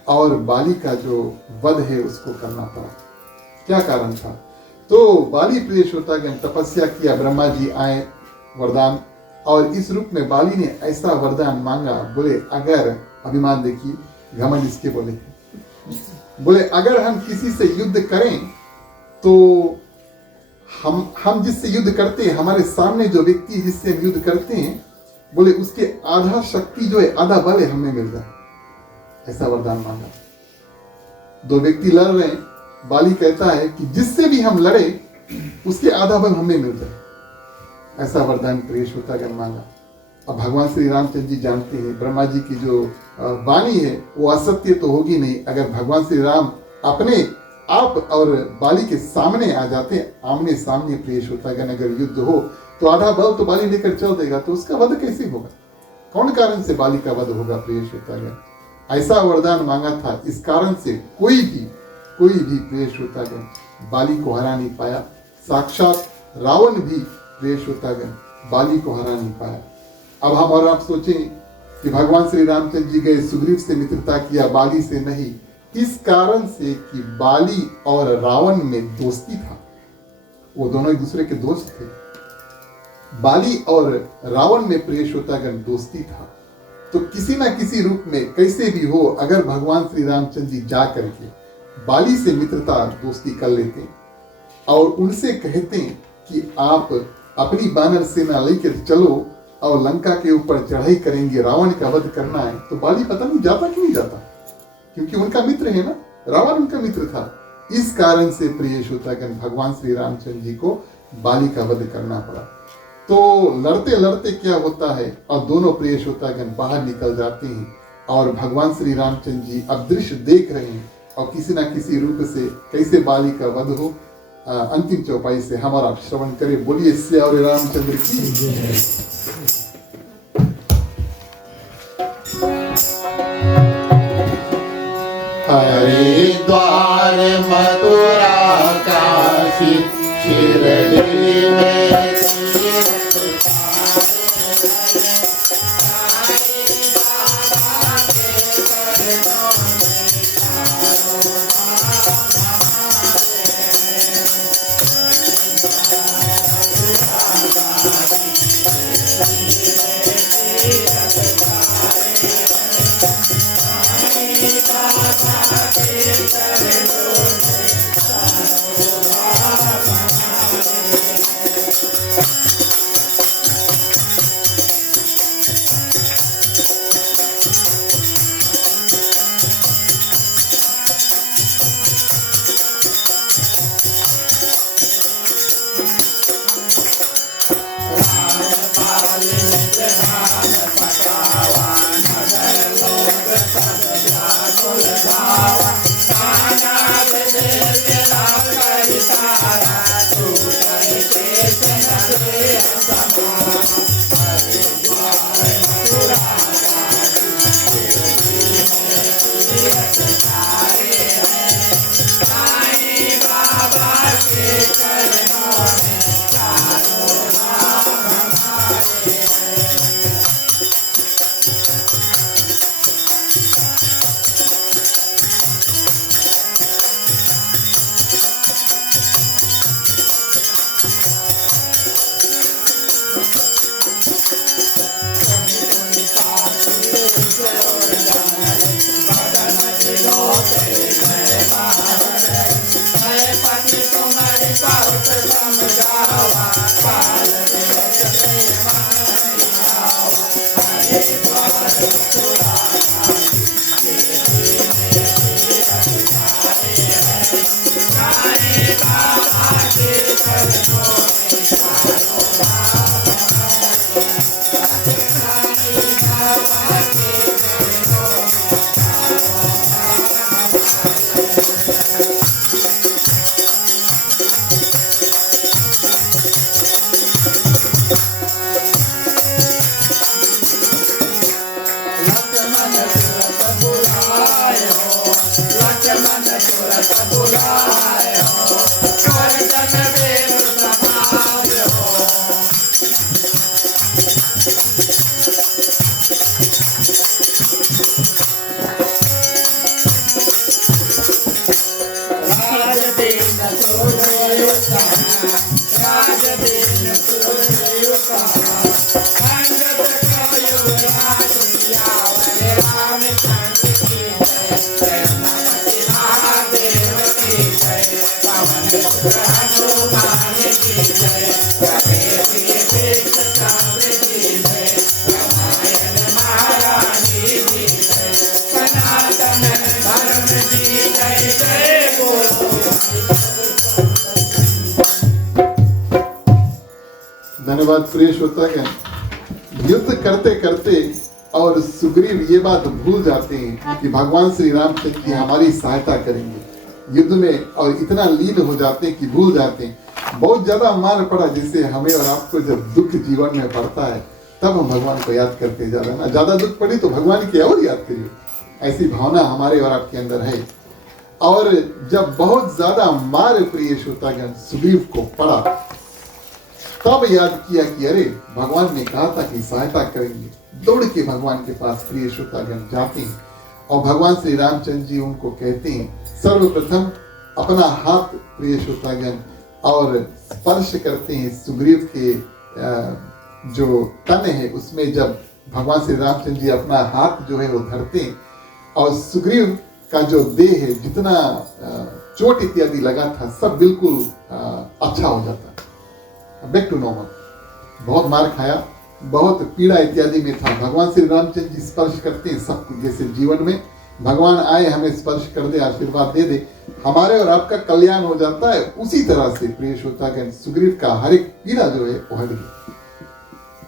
और बाली का जो वध है उसको करना पड़ा? क्या कारण था? तो बाली प्रिय श्रोतागण तपस्या किया, ब्रह्मा जी आए वरदान, और इस रूप में बाली ने ऐसा वरदान मांगा। बोले अगर, अभिमान देखिए घमंड इसके बोले, बोले अगर हम किसी से युद्ध करें तो हम जिससे युद्ध करते हैं, हमारे सामने जो व्यक्ति जिससे हम युद्ध करते हैं, बोले उसके आधा शक्ति जो है, आधा बल है, हमें मिल जाए। ऐसा वरदान मांगा। दो व्यक्ति लड़ रहे हैं, बाली कहता है कि जिससे भी हम लड़े उसके आधा बल हमें मिल जाए, ऐसा वरदान प्रिय श्रोतागण मांगा। अब भगवान श्री रामचंद्र जी जानते हैं ब्रह्मा जी की जो वाणी है वो असत्य तो होगी नहीं। अगर भगवान श्री राम अपने आप और बाली के सामने आ जाते, आमने सामने प्रिय श्रोतागण, अगर युद्ध हो तो आधा बल तो बाली लेकर चल देगा, तो उसका वध कैसे होगा? कौन कारण से बाली का वध होगा प्रिय श्रोतागण? ऐसा वरदान मांगा था, इस कारण से कोई भी प्रिय श्रोतागण बाली को हरा नहीं पाया। साक्षात रावण भी प्रिय श्रोतागण बाली को हरा नहीं पाया। अब हम और आप सोचें कि भगवान श्री रामचंद्र जी गए, सुग्रीव से मित्रता किया, बाली से नहीं, इस कारण से कि बाली और रावण में दोस्ती था, वो दोनों एक दूसरे के दोस्त थे। बाली और रावण में प्रिय श्रोतागण दोस्ती था, तो किसी ना किसी रूप में कैसे भी हो, अगर भगवान श्री रामचंद्र जी जा करके बाली से मित्रता दोस्ती कर लेते और उनसे कहते कि आप अपनी बानर सेना लेकर चलो और लंका के ऊपर चढ़ाई करेंगे, रावण का वध करना है, तो बाली पता नहीं जाता कि नहीं जाता, क्योंकि उनका मित्र है ना, रावण उनका मित्र था। इस कारण से प्रिय श्रोतागण भगवान श्री रामचंद्र जी को बाली का वध करना पड़ा। तो लड़ते लड़ते क्या होता है, और दोनों प्रिय श्रोतागण बाहर निकल जाते हैं और भगवान श्री रामचंद्र जी अब दृश्य देख रहे हैं, और किसी ना किसी रूप से कैसे बाली का वध हो, अंतिम चौपाई से हमारा श्रवण करें। बोलिए श्यावरे रामचंद्र की। हरिद्वार मथुरा काशी शिरडी में बाद प्रिय श्रोतागण युद्ध करते करते और सुग्रीव ये बात भूल जाते हैं कि भगवान श्री रामचंद्र जी हमारी सहायता करेंगे युद्ध में, और इतना लीन हो जाते हैं कि भूल जाते हैं। बहुत ज्यादा मार पड़ा जिससे हमें और आपको जब दुख जीवन में पड़ता है तब हम भगवान को याद करते हैं। ज्यादा दुख पड़ी तो भगवान की और याद करिए, ऐसी भावना हमारे और आपके अंदर है। और जब बहुत ज्यादा मार प्रिय श्रोतागण सुग्रीव को पड़ा तब याद किया कि अरे भगवान ने कहा था कि सहायता करेंगे। दौड़ के भगवान के पास प्रिय श्रोतागण जाते हैं और भगवान श्री रामचंद्र जी उनको कहते हैं सर्वप्रथम अपना हाथ प्रिय श्रोतागण और स्पर्श करते हैं सुग्रीव के जो तन है उसमें। जब भगवान श्री रामचंद्र जी अपना हाथ जो है वो धरते हैं और सुग्रीव का जो देह है जितना चोट इत्यादि लगा था सब बिल्कुल अच्छा हो जाता है, बैक टू नॉर्मल। बहुत मार खाया, बहुत पीड़ा इत्यादि में था। भगवान श्री रामचंद्र जी स्पर्श करते हैं सब कुछ, जैसे जीवन में भगवान आए हमें स्पर्श कर दे, आशीर्वाद दे दे, हमारे और आपका कल्याण हो जाता है। उसी तरह से प्रिय श्रोतागण सुग्रीव का हर एक पीड़ा जो है वो हट गई।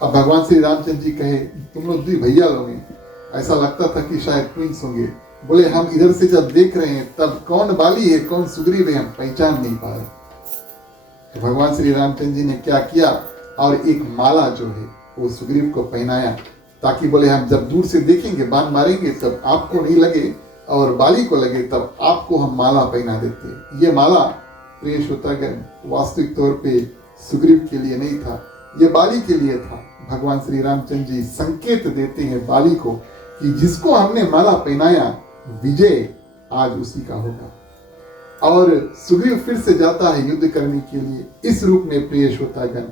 अब भगवान श्री रामचंद्र जी कहे तुम लोग दुई भैया लोग हैं, ऐसा लगता था कि शायद ट्विंस होंगे। बोले हम इधर से जब देख रहे हैं तब कौन बाली है कौन सुग्रीव है हम पहचान नहीं पा रहे। तो भगवान श्री रामचंद्र जी ने क्या किया और एक माला जो है वो सुग्रीव को पहनाया, ताकि बोले हम जब दूर से देखेंगे बाण मारेंगे तब आपको नहीं लगे और बाली को लगे तब आपको हम माला पहना देते। ये माला प्रिय श्रोतागण वास्तविक तौर पे सुग्रीव के लिए नहीं था, ये बाली के लिए था। भगवान श्री रामचंद्र जी संकेत देते हैं बाली को कि जिसको हमने माला पहनाया विजय आज उसी का होगा। और सुग्रीव फिर से जाता है युद्ध करने के लिए इस रूप में प्रिय श्रोतागण।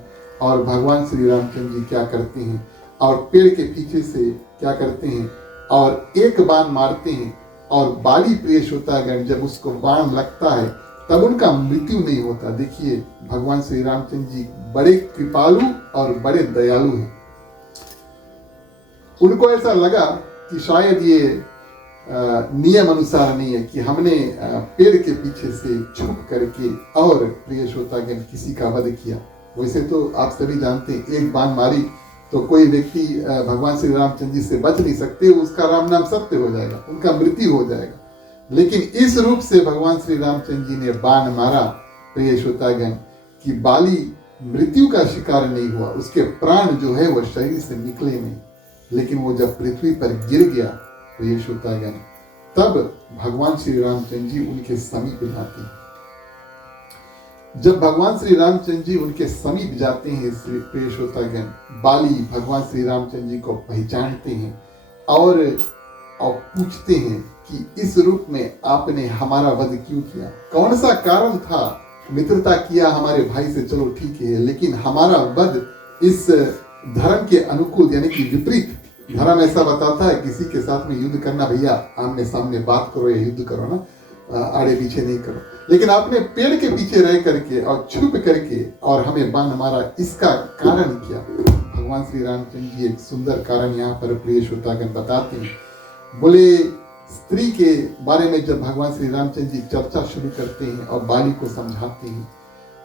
और भगवान श्री रामचंद्र जी क्या करते हैं और पेड़ के पीछे से क्या करते हैं और एक बाण मारते हैं और बाली प्रिय श्रोतागण जब उसको बाण लगता है तब उनका मृत्यु नहीं होता। देखिए भगवान श्री रामचंद्र जी बड़े कृपालु और बड़े दयालु हैं। उनको ऐसा लगा कि शायद ये नियम अनुसार नहीं है कि हमने पेड़ के पीछे से छुप करके और प्रिय श्रोतागण किसी का वध किया। वैसे तो आप सभी जानते हैं एक बाण मारी तो कोई व्यक्ति भगवान श्री रामचंद्र जी से बच नहीं सकते, उसका राम नाम सत्य हो जाएगा, उनका मृत्यु हो जाएगा। लेकिन इस रूप से भगवान श्री रामचंद्र जी ने बाण मारा प्रिय श्रोतागण कि बाली मृत्यु का शिकार नहीं हुआ, उसके प्राण जो है वो शरीर से निकले नहीं। लेकिन वो जब पृथ्वी पर गिर गया प्रिय श्रोतागण तब भगवान श्री रामचंद्र जी उनके समीप जाते हैं। जब भगवान श्री रामचंद्र जी उनके समीप जाते हैं प्रिय श्रोतागण बाली भगवान श्री रामचंद्र जी को पहचानते हैं और पूछते हैं कि इस रूप में आपने हमारा वध क्यों किया, कौन सा कारण था। मित्रता किया हमारे भाई से, चलो ठीक है, लेकिन हमारा वध इस धर्म के अनुकूल यानी कि विपरीत। धर्म ऐसा बताता है किसी के साथ में युद्ध करना, भैया आमने सामने बात करो या युद्ध करो ना, आड़े पीछे नहीं करो। लेकिन आपने पेड़ के पीछे रह करके और छुप करके और हमें बाण मारा, इसका कारण क्या। भगवान श्री रामचंद्र जी एक सुंदर कारण यहाँ पर प्रिय श्रोतागण बताते हैं। बोले स्त्री के बारे में जब भगवान श्री रामचंद्र जी चर्चा शुरू करते हैं और बाली को समझाते हैं,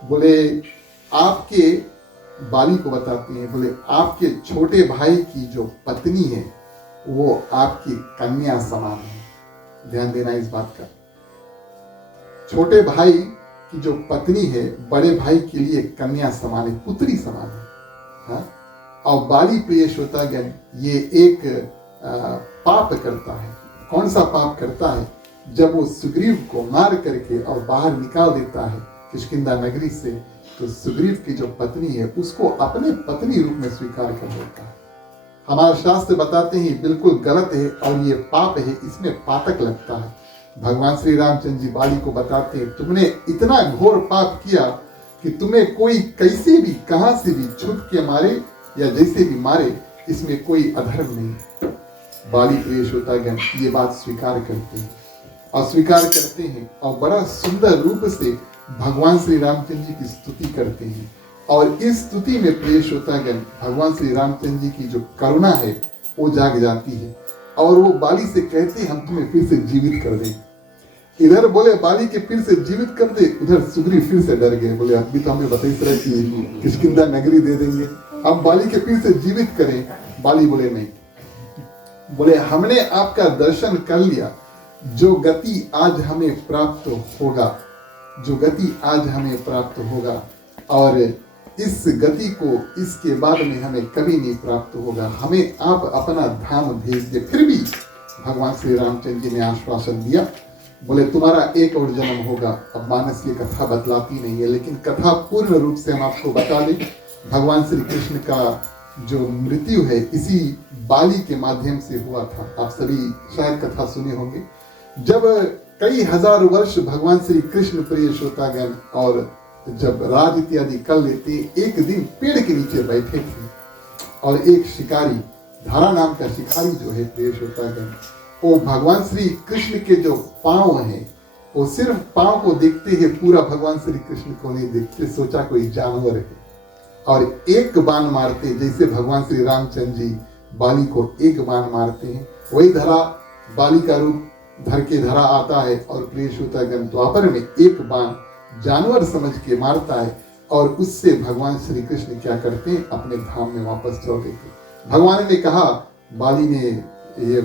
बोले आपके बाली को बताते हैं, बोले आपके छोटे भाई की जो पत्नी है वो आपकी कन्या समान है। ध्यान देना इस बात का, छोटे भाई की जो पत्नी है बड़े भाई के लिए कन्या समान है, पुत्री समान है। हाँ? और बाली प्रिय श्रोतागण ये एक पाप करता है। कौन सा पाप करता है, जब वो सुग्रीव को मार करके और बाहर निकाल देता है किष्किंधा नगरी से, तो सुग्रीव की जो पत्नी है उसको अपने पत्नी रूप में स्वीकार कर लेता है। हमारे शास्त्र बताते हैं बिल्कुल गलत है और ये पाप है, इसमें पातक लगता है। भगवान श्री रामचंद्र जी बाली को बताते हैं तुमने इतना घोर पाप किया कि तुम्हें कोई कैसे भी कहां से भी छुप के मारे या जैसे भी मारे, इसमें कोई अधर्म नहीं। बाली प्रिय श्रोतागण ये बात स्वीकार करते हैं और स्वीकार करते हैं और बड़ा सुंदर रूप से भगवान श्री रामचंद्र जी की स्तुति करते हैं। और इस स्तुति में प्रिय श्रोतागण भगवान श्री रामचंद्र जी की जो करुणा है वो जाग जाती है और वो बाली से कहते हैं हम तुम्हें फिर से जीवित कर दें। इधर बोले बाली के फिर से जीवित कर दे, उधर सुग्रीव फिर से डर गए, बोले अभी तो हमें बताइए कि किष्किंधा नगरी दे देंगे, अब बाली के फिर से जीवित करें। बाली बोले नहीं, बोले हमने आपका दर्शन कर लिया। जो गति आज हमें प्राप्त होगा, जो गति आज हमें प्राप्त होगा, और इस गति को इसके बाद में हमें कभी नहीं प्राप्त होगा। हमें आप अपना धाम भेज दे। फिर भी भगवान श्री रामचंद्र जी ने आश्वासन दिया, बोले तुम्हारा एक और जन्म होगा। अब मानस की कथा बतलाती नहीं है, लेकिन कथा पूर्ण रूप से हम आपको बता दें। भगवान श्री कृष्ण का जो मृत्यु है इसी बाली के माध्यम से हुआ था। आप सभी शायद कथा सुने होंगे। जब कई हजार वर्ष भगवान श्री कृष्ण प्रिय श्रोतागण और जब राज इत्यादि कर लेते, एक दिन पेड़ के नीचे बैठे थे और एक शिकारी, धारा नाम का शिकारी जो है प्रिय श्रोतागण, वो भगवान श्री कृष्ण के जो पांव हैं, वो सिर्फ पांव को देखते हैं, पूरा भगवान श्री कृष्ण को नहीं देखते। सोचा कोई जानवर है और एक बाण मारते, जैसे भगवान श्री रामचंद्र जी बाली को एक बाण मारते हैं, वही धरा बाली का रूप धर के धरा आता है और प्रिय श्रोतागण द्वापर में एक बाण जानवर समझ के मारता है और उससे भगवान श्री कृष्ण क्या करते हैं, अपने धाम में वापस चल देते। भगवान ने कहा, बाली ने ये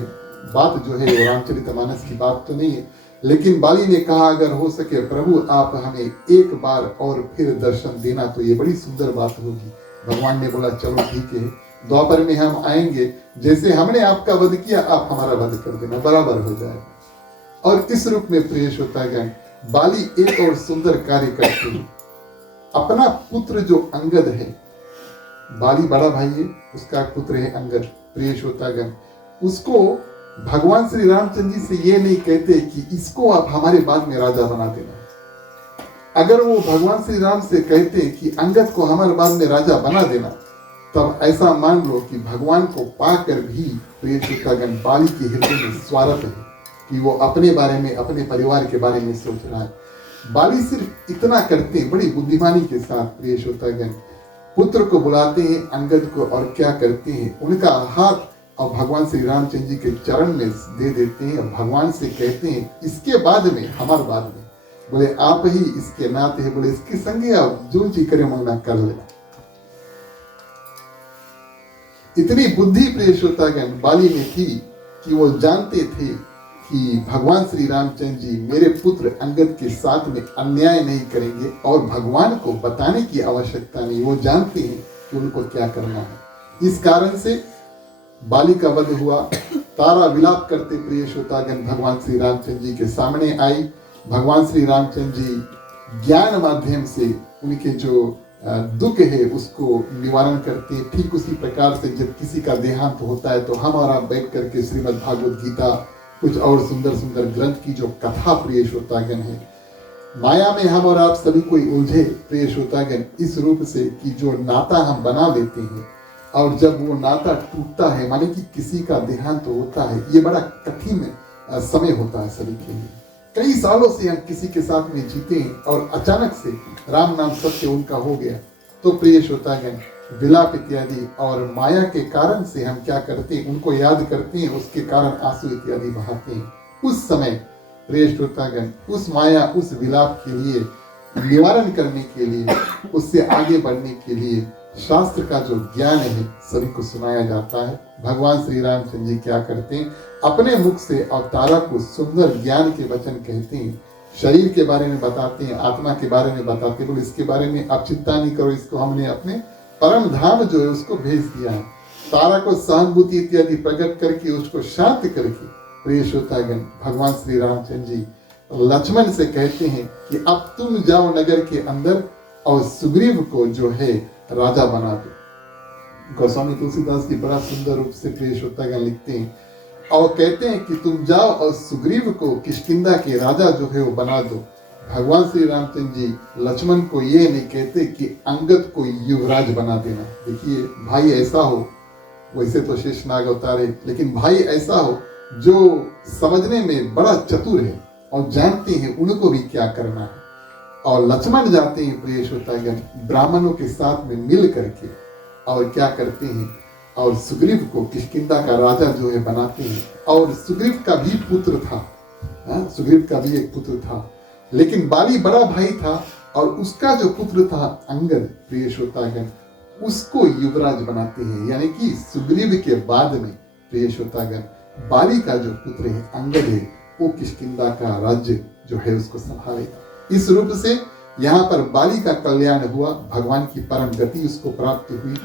बात जो है रामचरितमानस की बात तो नहीं है, लेकिन बाली ने कहा अगर हो सके प्रभु आप हमें एक बार और फिर दर्शन देना तो ये बड़ी सुंदर बात होगी। भगवान ने बोला चलो ठीक है, द्वापर में हम आएंगे, जैसे हमने आपका वध किया आप हमारा वध कर देना, बराबर हो जाएगा। और इस रूप में प्रिय श्रोतागण बाली एक और सुंदर कार्य करते हैं। अपना पुत्र जो अंगद है, बाली बड़ा भाई है, उसका पुत्र है अंगद, प्रिय श्रोतागण, उसको भगवान श्री रामचंद्र जी से ये नहीं कहते कि इसको आप हमारे बाद में राजा बना देना। अगर वो भगवान श्री राम से कहते कि अंगद को हमारे बाद में राजा बना देना, तब ऐसा मान लो कि भगवान को पाकर भी प्रिय श्रोतागण बाली के हृदय में स्वार्थ है कि वो अपने बारे में, अपने परिवार के बारे में सोच रहा है। बाली सिर्फ इतना करते हैं, बड़ी बुद्धिमानी के साथ प्रिय श्रोतागण, पुत्र को बुलाते हैं अंगद को और क्या करते हैं, उनका हाथ और भगवान श्री रामचंद्र जी के चरण में दे देते हैं और भगवान से कहते हैं इसके बाद में, हमारे बाद में, बोले आप ही इसके नाते हैं, बोले इसके संगे आप जो जी करे मंगना कर लेना। इतनी बुद्धि प्रिय श्रोतागण बाली में थी कि वो जानते थे कि भगवान श्री रामचंद्र जी मेरे पुत्र अंगद के साथ में अन्याय नहीं करेंगे और भगवान को बताने की आवश्यकता नहीं, वो जानते हैं कि उनको क्या करना है। इस कारण से बाली का वध हुआ। तारा विलाप करते प्रिय श्रोतागण भगवान श्री रामचंद्र जी के सामने आई। भगवान श्री रामचंद्र जी ज्ञान माध्यम से उनके जो दुख है उसको निवारण करते हैं। ठीक उसी प्रकार से जब किसी का देहांत होता है तो हम और आप बैठ करके श्रीमद् भागवत गीता, कुछ और सुंदर सुंदर ग्रंथ की जो कथा प्रिय श्रोतागण है, माया में हम और आप सभी कोई उलझे प्रिय श्रोतागण इस रूप से कि जो नाता हम बना लेते हैं और जब वो नाता टूटता है, माने कि किसी का देहांत होता है, ये बड़ा कठिन समय होता है सभी के लिए। कई सालों से हम किसी के साथ में जीते हैं और अचानक से राम नाम सत्य उनका हो गया, तो प्रिय श्रोतागण विलाप इत्यादि और माया के कारण से हम क्या करते हैं, उनको याद करते हैं, उसके कारण आंसू इत्यादि बहाते हैं। उस समय प्रिय श्रोतागण उस माया, उस विलाप के लिए निवारण करने के लिए, उससे आगे बढ़ने के लिए शास्त्र का जो ज्ञान है सभी को सुनाया जाता है। भगवान श्री रामचंद्र जी क्या करते हैं, अपने मुख से अवतारा को सुंदर ज्ञान के वचन कहते हैं, शरीर के बारे में बताते हैं, आत्मा के बारे में बताते हैं, बोले इसके बारे में आप चिंता नहीं करो, इसको हमने अपने परम धाम जो है उसको भेज दिया है। तारा को सहानुभूति इत्यादि प्रकट करके उसको शांत करके प्रिय श्रोतागण भगवान श्री रामचंद्र जी लक्ष्मण से कहते हैं कि अब तुम जाओ नगर के अंदर और सुग्रीव को जो है राजा बना दो। गोस्वामी तुलसीदास जी बड़ा सुंदर रूप से प्रिय श्रोतागण लिखते हैं और कहते हैं कि तुम जाओ और सुग्रीव को किष्किंधा के राजा जो है वो बना दो। भगवान श्री रामचंद्र जी लक्ष्मण को ये नहीं कहते कि अंगद को युवराज बना देना। देखिए भाई ऐसा हो, वैसे तो शेषनाग अवतार है, लेकिन भाई ऐसा हो जो समझने में बड़ा चतुर है और जानते हैं उनको भी क्या करना है। और लक्ष्मण जाते हैं प्रिय श्रोतागण ब्राह्मणों के साथ में मिल करके और क्या करते हैं, और सुग्रीव को किष्किंधा का राजा जो है बनाते हैं। और सुग्रीव का भी पुत्र था, सुग्रीव का भी एक पुत्र था, लेकिन बाली बड़ा भाई था और उसका जो पुत्र था अंगद प्रिय श्रोतागण, उसको युवराज बनाते हैं, यानी कि सुग्रीव के बाद में प्रिय श्रोतागण बाली का जो पुत्र है अंगद है वो किष्किंधा का राज्य जो है उसको संभालेगा। इस रूप से यहाँ पर बाली का कल्याण हुआ, भगवान की परम गति उसको प्राप्त हुई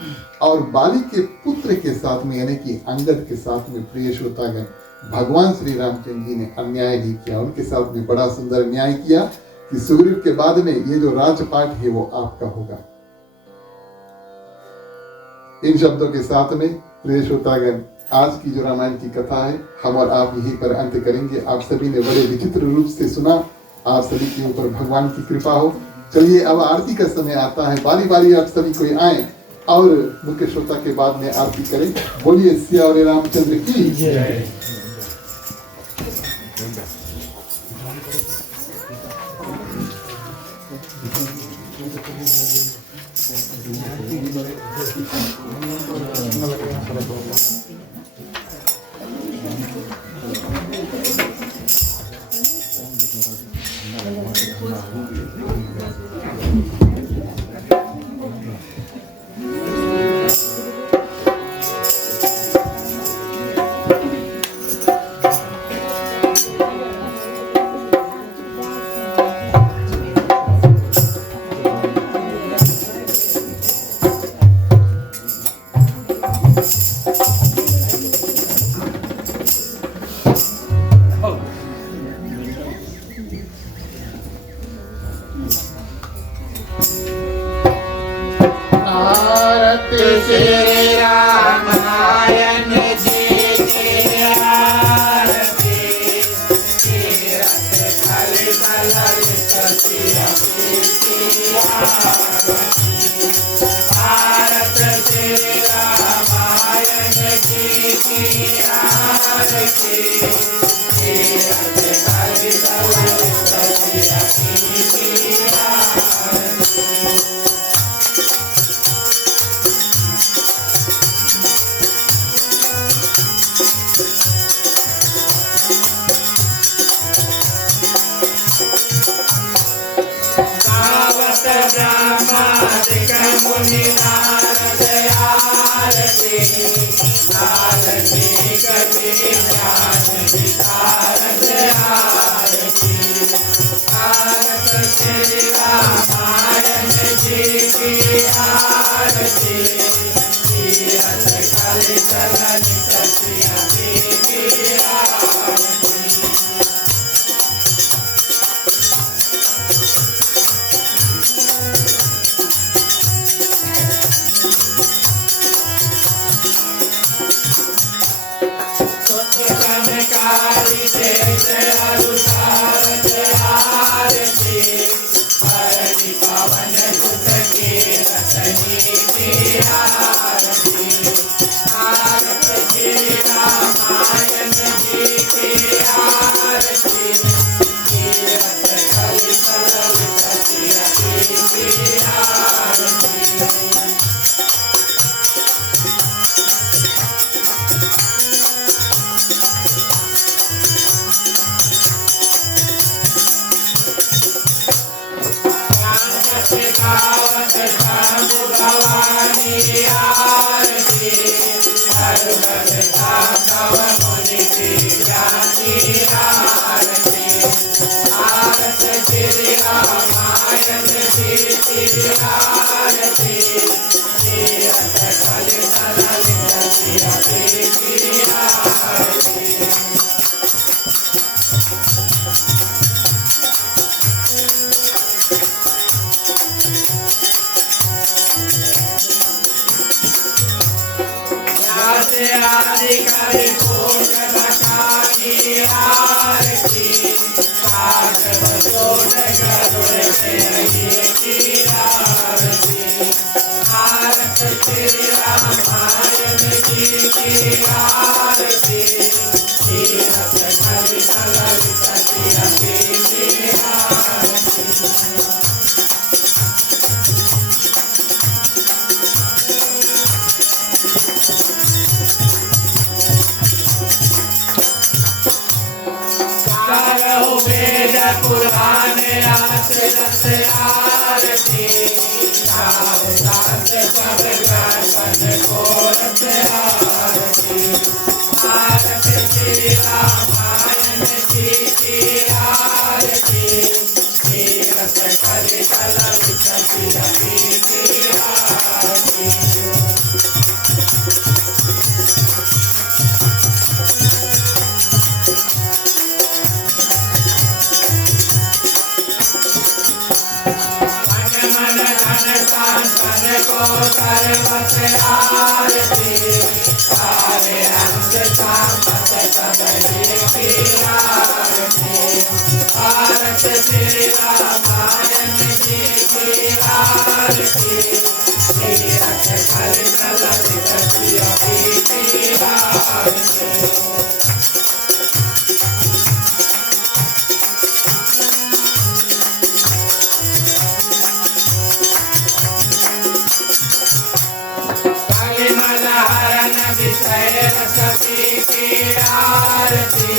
और बाली के पुत्र के साथ में यानी कि अंगद के साथ में प्रिय श्रोतागण भगवान श्री रामचंद्र जी ने अन्याय नहीं किया, उनके साथ में बड़ा सुंदर न्याय किया कि सुग्रीव के बाद में ये जो राजपाट है वो आपका होगा। इन शब्दों के साथ में प्रिय श्रोतागण आज की जो रामायण की कथा है हम और आप यहीं पर अंत करेंगे। आप सभी ने बड़े विचित्र रूप से सुना, आप सभी के ऊपर भगवान की कृपा हो। चलिए अब आरती का समय आता है, बारी बारी आप सभी कोई आए और मुख्य श्रोता के बाद में आरती करें। बोलिए सियावर रामचंद्र की जय। श्री रामायण जी की आरती, तीरथ कलित ललित सिया की आरती। भारत श्री रामायण जी की आरती, तीरथ कलित ललित सिया की आरती। ब्रह्मादिक मुनि नारद आरती, नारदिक विज्ञान विशारद आरती। भारत श्री रामायण जी की आरती, तीरथ कलित ललित सिया की आरती। पुराने रस आरती गाओ साथ सब गणपन को रस आरती भारत श्री रामायण जी की आरती तीरथ कलि कलवित सिरपी की आरती संतन को सर्वत आरती सारे अंग संपत सबरी की आरती भारत श्री रामायण जी की आरती तीरथ कलि कलवित सिरपी की आरती विषय सती की आरती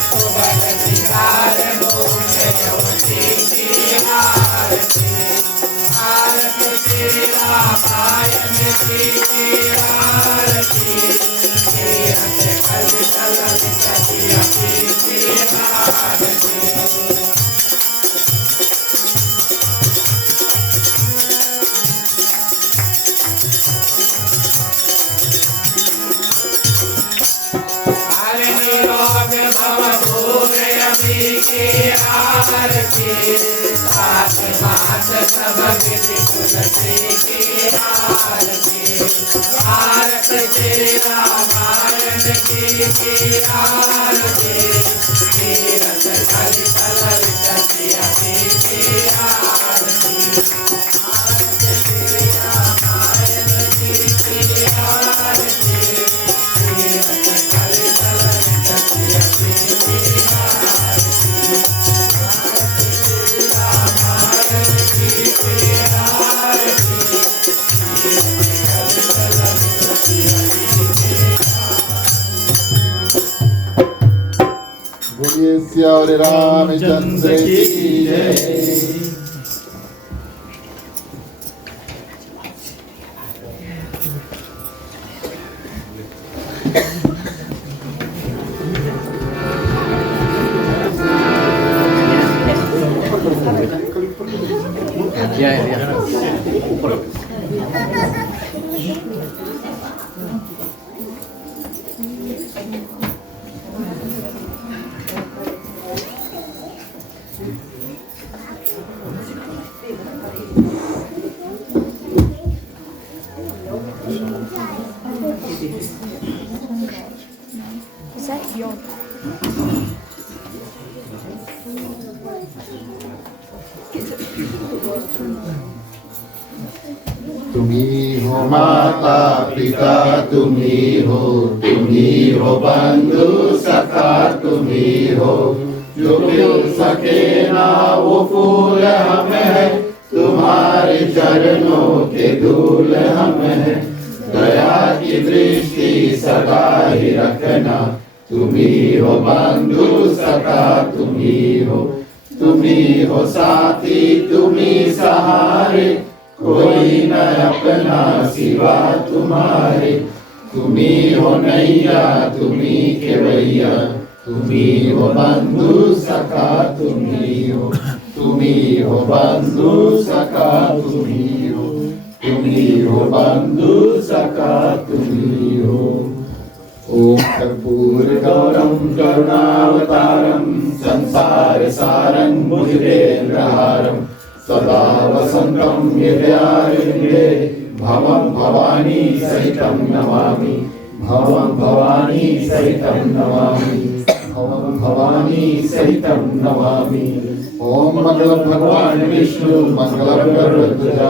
सुबह सिंगार मूल्य ज्योति की आरती आरती श्री रामायण जी की आरती तीरथ कलि कलवित सिरपी की आरती की आरती सात मास सब विधि तुलसी की आरती भारत श्री रामायण की आरती तीरथ कलि कलवित सिरपी की आरती भारत श्री रामायण की आरती तीरथ कलि कलवित सिरपी की बोलिए श्री रामचंद्र की जय। Is that your? तुम्ही हो माता पिता, तुम्ही हो बंधु सखा, तुम्ही हो जो मिल सके ना वो फूल हमें है, तुम्हारे चरणों के धूल हमें है। दया की दृष्टि सदा ही रखना, तुम्ही हो बंधु सखा, तुम्ही हो साथी, तुम्ही सहारे, कोई न अपना सिवा तुम्हारे। तुम्ही हो नैया, तुम्ही केवैया, तुम्ही हो बंधु सखा, तुम्ही हो बंधु सखा, तुम्ही हो बंधु सखा, तुम्ही हो। ओम कर्पूर गौरम करुणावतारम संसार सारं भुजगेन्द्रहारं सदा वसन्तं हृदयारविन्दे भवं भवानी सहितं नमामि, भवं भवानी सहितं नमामि, भवं भवानी सहितं नमामि। ओम मंगलम भगवान विष्णु मंगलम गरुड़ध्वज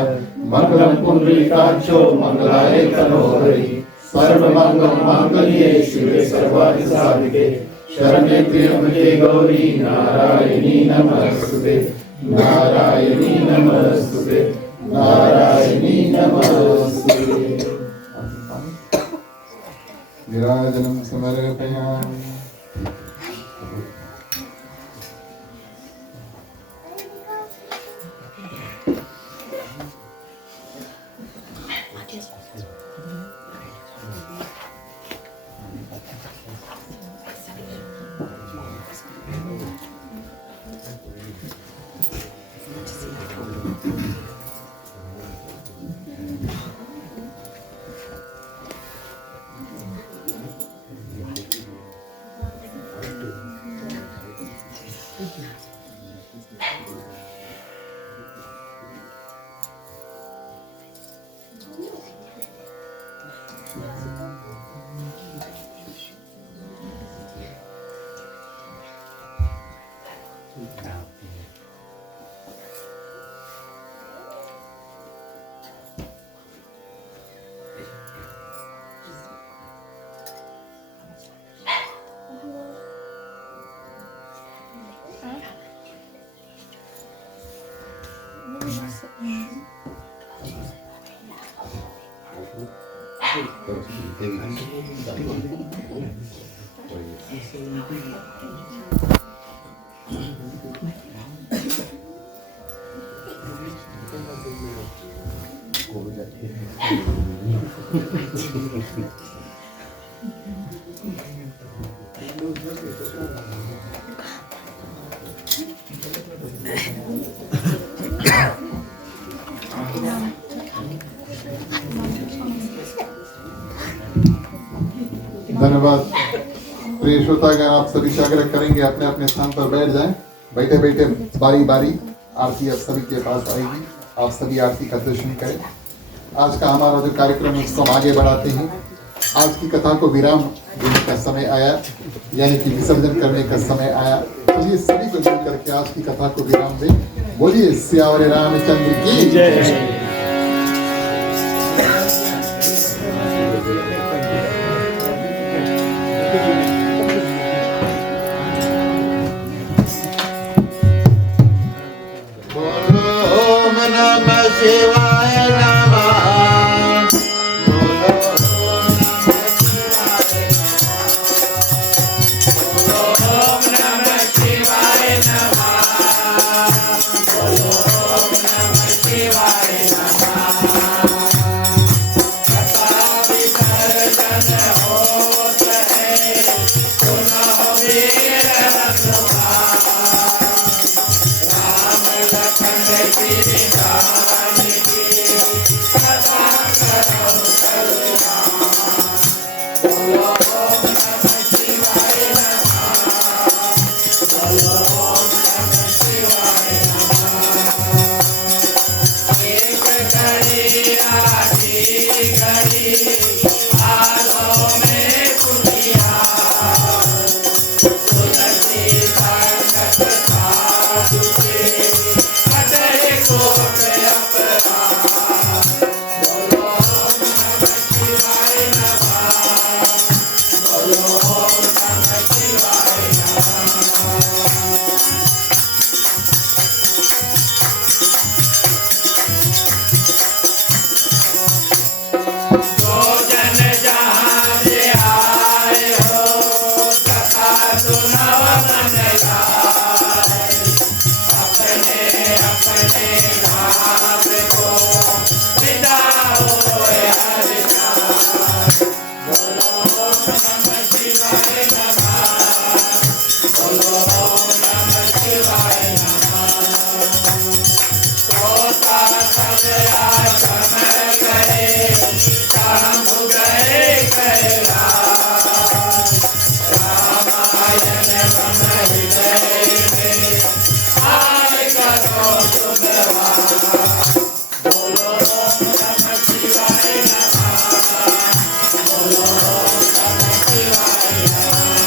मंगलम पुंडरीकाक्षो मंगलाय तनोहरि सर्वमंगल मांगल्ये शिवे सर्वार्थ साधिके शरण्ये त्र्यंबके गौरी नारायणी नमस्तुते, नारायणी नमस्तुते, नारायणी नमस्तुते। विराजनं समर्पयामि। धन्यवाद। प्रिय श्रोतागण, आप सभी से आग्रह करेंगे अपने अपने स्थान पर बैठ जाएं। बैठे बैठे बारी बारी आरती आप सभी के पास आएगी, आप सभी आरती का दर्शन करें। आज का हमारा जो कार्यक्रम है उसको हम आगे बढ़ाते हैं। आज की कथा को विराम देने का समय आया, यानी कि विसर्जन करने का समय आया। चलिए सभी को मिल करके आज की कथा को विराम दें। बोलिए सियावर रामचंद्र की जय। ओम नमः शिवाय नमः। बोलो ओम नमः शिवाय नमः। बोलो ओम नमः शिवाय नमः। कथा विसर्जन होत है, सुनो वीर हनुमान। राम लखन श्री जानकी सदा करो कल्याण। बोलो ओम नमः शिवाय नमः। बोलो ओम नमः शिवाय नमः। एक घड़ी आधी घड़ी हाथों में कुलिया। तुलसी संगत साधु के कटे कोट अपराध। बोलो ओम नमः शिवाय नमः। बोलो ओम नमः शिवाय नमः। जो जन जहाँ से आए हो, कथा सुनाओ मन लाए। अपने अपने धाम को विदा होए हर जाए। बोलो ओम नमः शिवाय नमः। बोलो ओम नमः शिवाय नमः। सोता सजया समय गए, शंभु गए कैलाश। रामायण मम हृदय में आए करो तुम वास। बोलो ओम नमः शिवाय नमः। बोलो ओम नमः शिवाय नमः।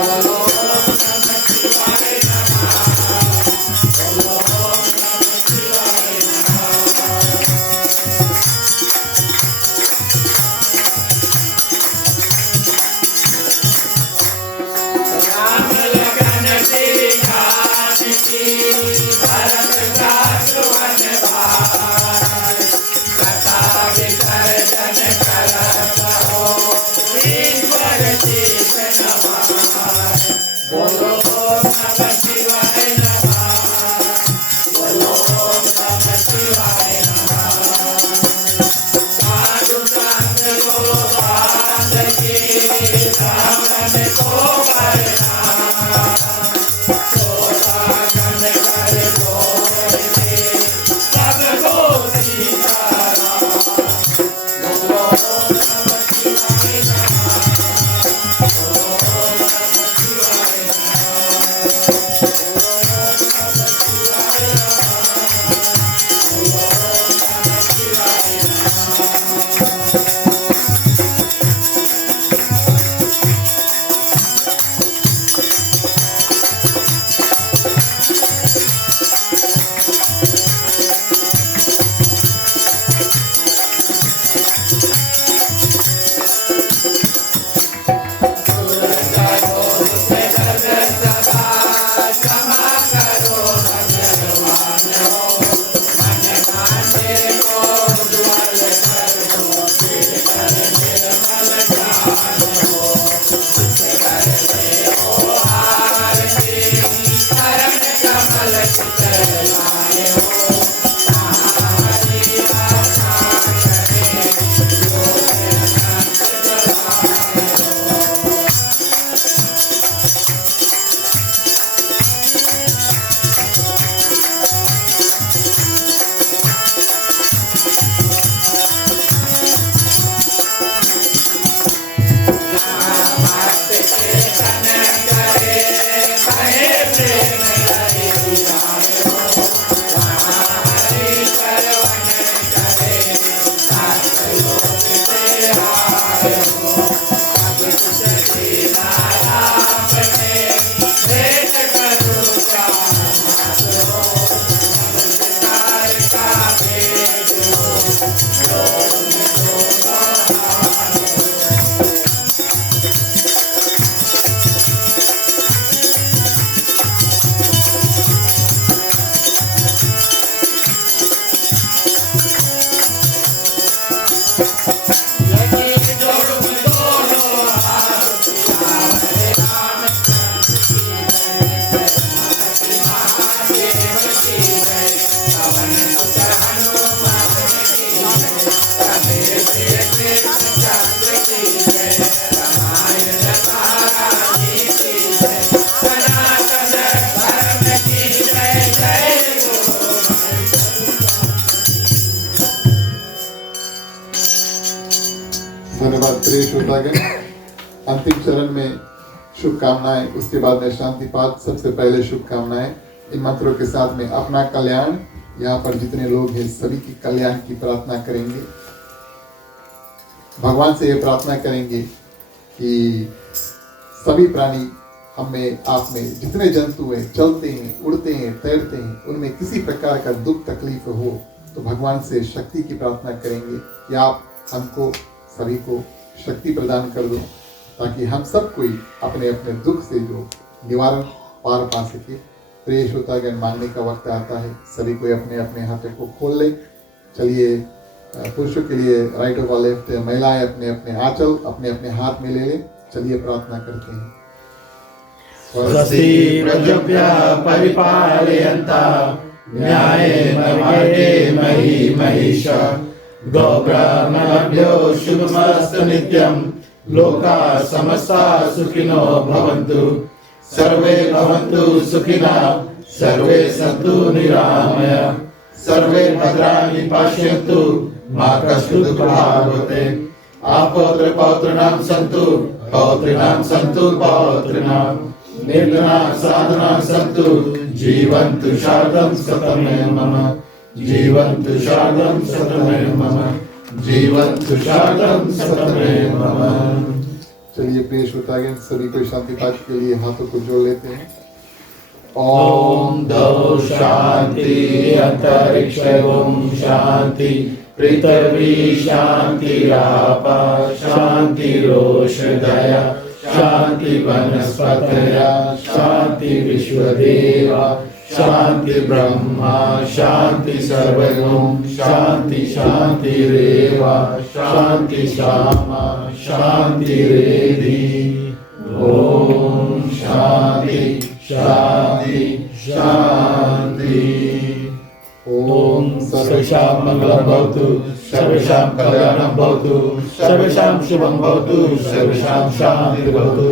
राम लगन दीघान की भरत जासुवन भाई कथा विसर्जन करत हो ईश्वर शीश नवाय बोलो ओम नमः शिवाय नमः बोलो ओम नमः शिवाय नमः साधु संत गोपाल की सावन को वरना सोतागन कर जोर के सबको सीताराम बोलो ओम नमः शिवाय नमः बोलो ओम नमः शिवाय धन्यवाद प्रिय श्रोतागण। अंतिम चरण में शुभकामनाएं, उसके बाद में शांति पाठ। सबसे पहले शुभकामनाएं इन मंत्रों के साथ में अपना कल्याण, यहाँ पर जितने लोग हैं सभी की कल्याण की प्रार्थना करेंगे। भगवान से ये प्रार्थना करेंगे कि सभी प्राणी हम में, आप में जितने जंतु हैं, चलते हैं, उड़ते हैं, तैरते हैं, उनमें किसी प्रकार का दुख तकलीफ हो तो भगवान से शक्ति की प्रार्थना करेंगे कि आप हमको सभी को शक्ति प्रदान कर दो, ताकि हम सब कोई अपने अपने दुख से जो निवारण पार पा सके। प्रिय श्रोतागण, मांगने का वक्त आता है, सभी कोई अपने अपने हाथों को खोल ले। चलिए, पुरुषों के लिए राइट ओवर लेफ्ट, महिलाएं अपने अपने आंचल अपने अपने हाथ में ले ले। चलिए प्रार्थना करते हैं। स्वस्ति प्रजभ्यः परिपालयन्तः न्यायेन मार्गेण मही महिषः गोब्राह्मणेभ्यो शुभमस्तु नित्यं। लोकाः समस्ताः सुखिनो भवन्तु, सर्वे भवन्तु सुखिनः, सर्वे सन्तु निरामयाः, सर्वे भद्राणि पश्यन्तु, मा कश्चित् दुःखभाग्भवेत्। अपौत्र पौत्राणां सन्तु, पौत्रीणां सन्तु पौत्रीणां, निर्धनाः साधनाः सन्तु, जीवन्तु शारदं शतमेव मम, जीवन्तु शारदं शतमेव मम, जीवन्तु शारदं शतमेव मम। चलिए प्रिय श्रोतागण, सभी को शांति पाठ के लिए हाथों को जोड़ लेते हैं। ओम दौ शांति अंतरिक्ष ओम शांति पृथ्वी शांति आपा शांति रोषधया शांति वनस्पतया शांति विश्वदेवा शांति ब्रह्मा शांति सर्वगुण शांति शांति रेवा शांति श्यामा शांति रेधि। ओम शांति शांति शांति। ओम सर्वेषां मंगलं भवतु सर्वेषां कल्याणं भवतु सर्वेषां शुभं भवतु सर्वेषां शांतिः भवतु।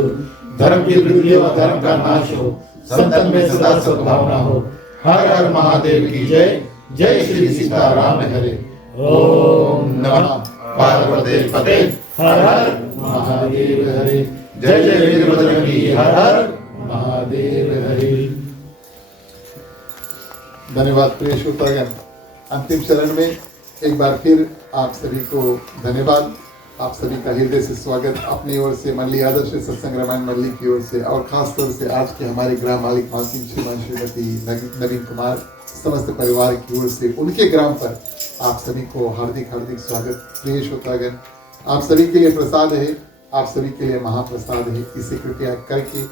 धर्म की वृद्धि और धर्म का नाश हो, संतन में सदा सद्भावना हो। हर हर महादेव की जय। जय श्री सीताराम हरे। ओम नमः पार्वती पते हर हर महादेव हरे। जय जय वीरभद्र हर हर महादेव हरे। धन्यवाद प्रिय श्रोतागण। अंतिम चरण में एक बार फिर आप सभी को धन्यवाद, आप सभी का हृदय से स्वागत अपनी ओर से, मंडली आदर्श सत्संग रामायण मंडली की ओर से, और खास तौर से आज के हमारे ग्राम मालिक मासी श्रीमान श्रीमती नवीन कुमार समस्त परिवार की ओर से, उनके ग्राम पर आप सभी को हार्दिक हार्दिक स्वागत। प्रिय श्रोतागण, आप सभी के लिए प्रसाद है, आप सभी के लिए महाप्रसाद है। इसे कृपया करके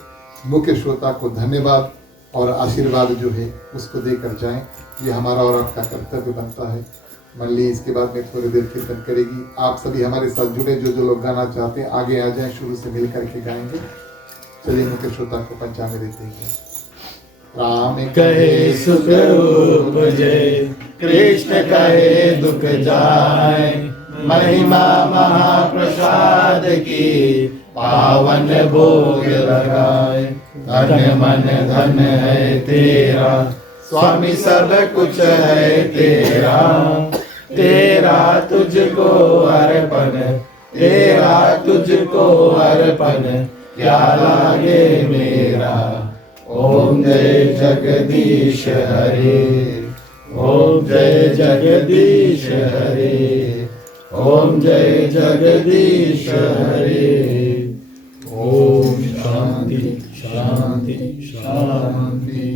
मुख्य श्रोता को धन्यवाद और आशीर्वाद जो है उसको देकर जाएं। ये हमारा और आपका कर्तव्य बनता है। मंडली इसके बाद में थोड़ी देर कीर्तन करेगी। आप सभी हमारे साथ जुड़े, जो लोग गाना चाहते हैं आगे आ जाएं, शुरू से मिल करके गाएंगे। चलिए मुख्य श्रोता को पंचामृत देते हैं। राम कहे सुख उपजे कृष्ण कहे दुख जाए, महिमा महाप्रसाद की पावन भोग लगाए। धन्य मन धन है तेरा स्वामी सब कुछ है तेरा, तेरा तुझको अर्पण तेरा तुझको अर्पण क्या लागे मेरा। ओम जय जगदीश हरे। ओम जय जगदीश हरे। ओम जय जगदीश हरे। ओम शांति शांति शांति।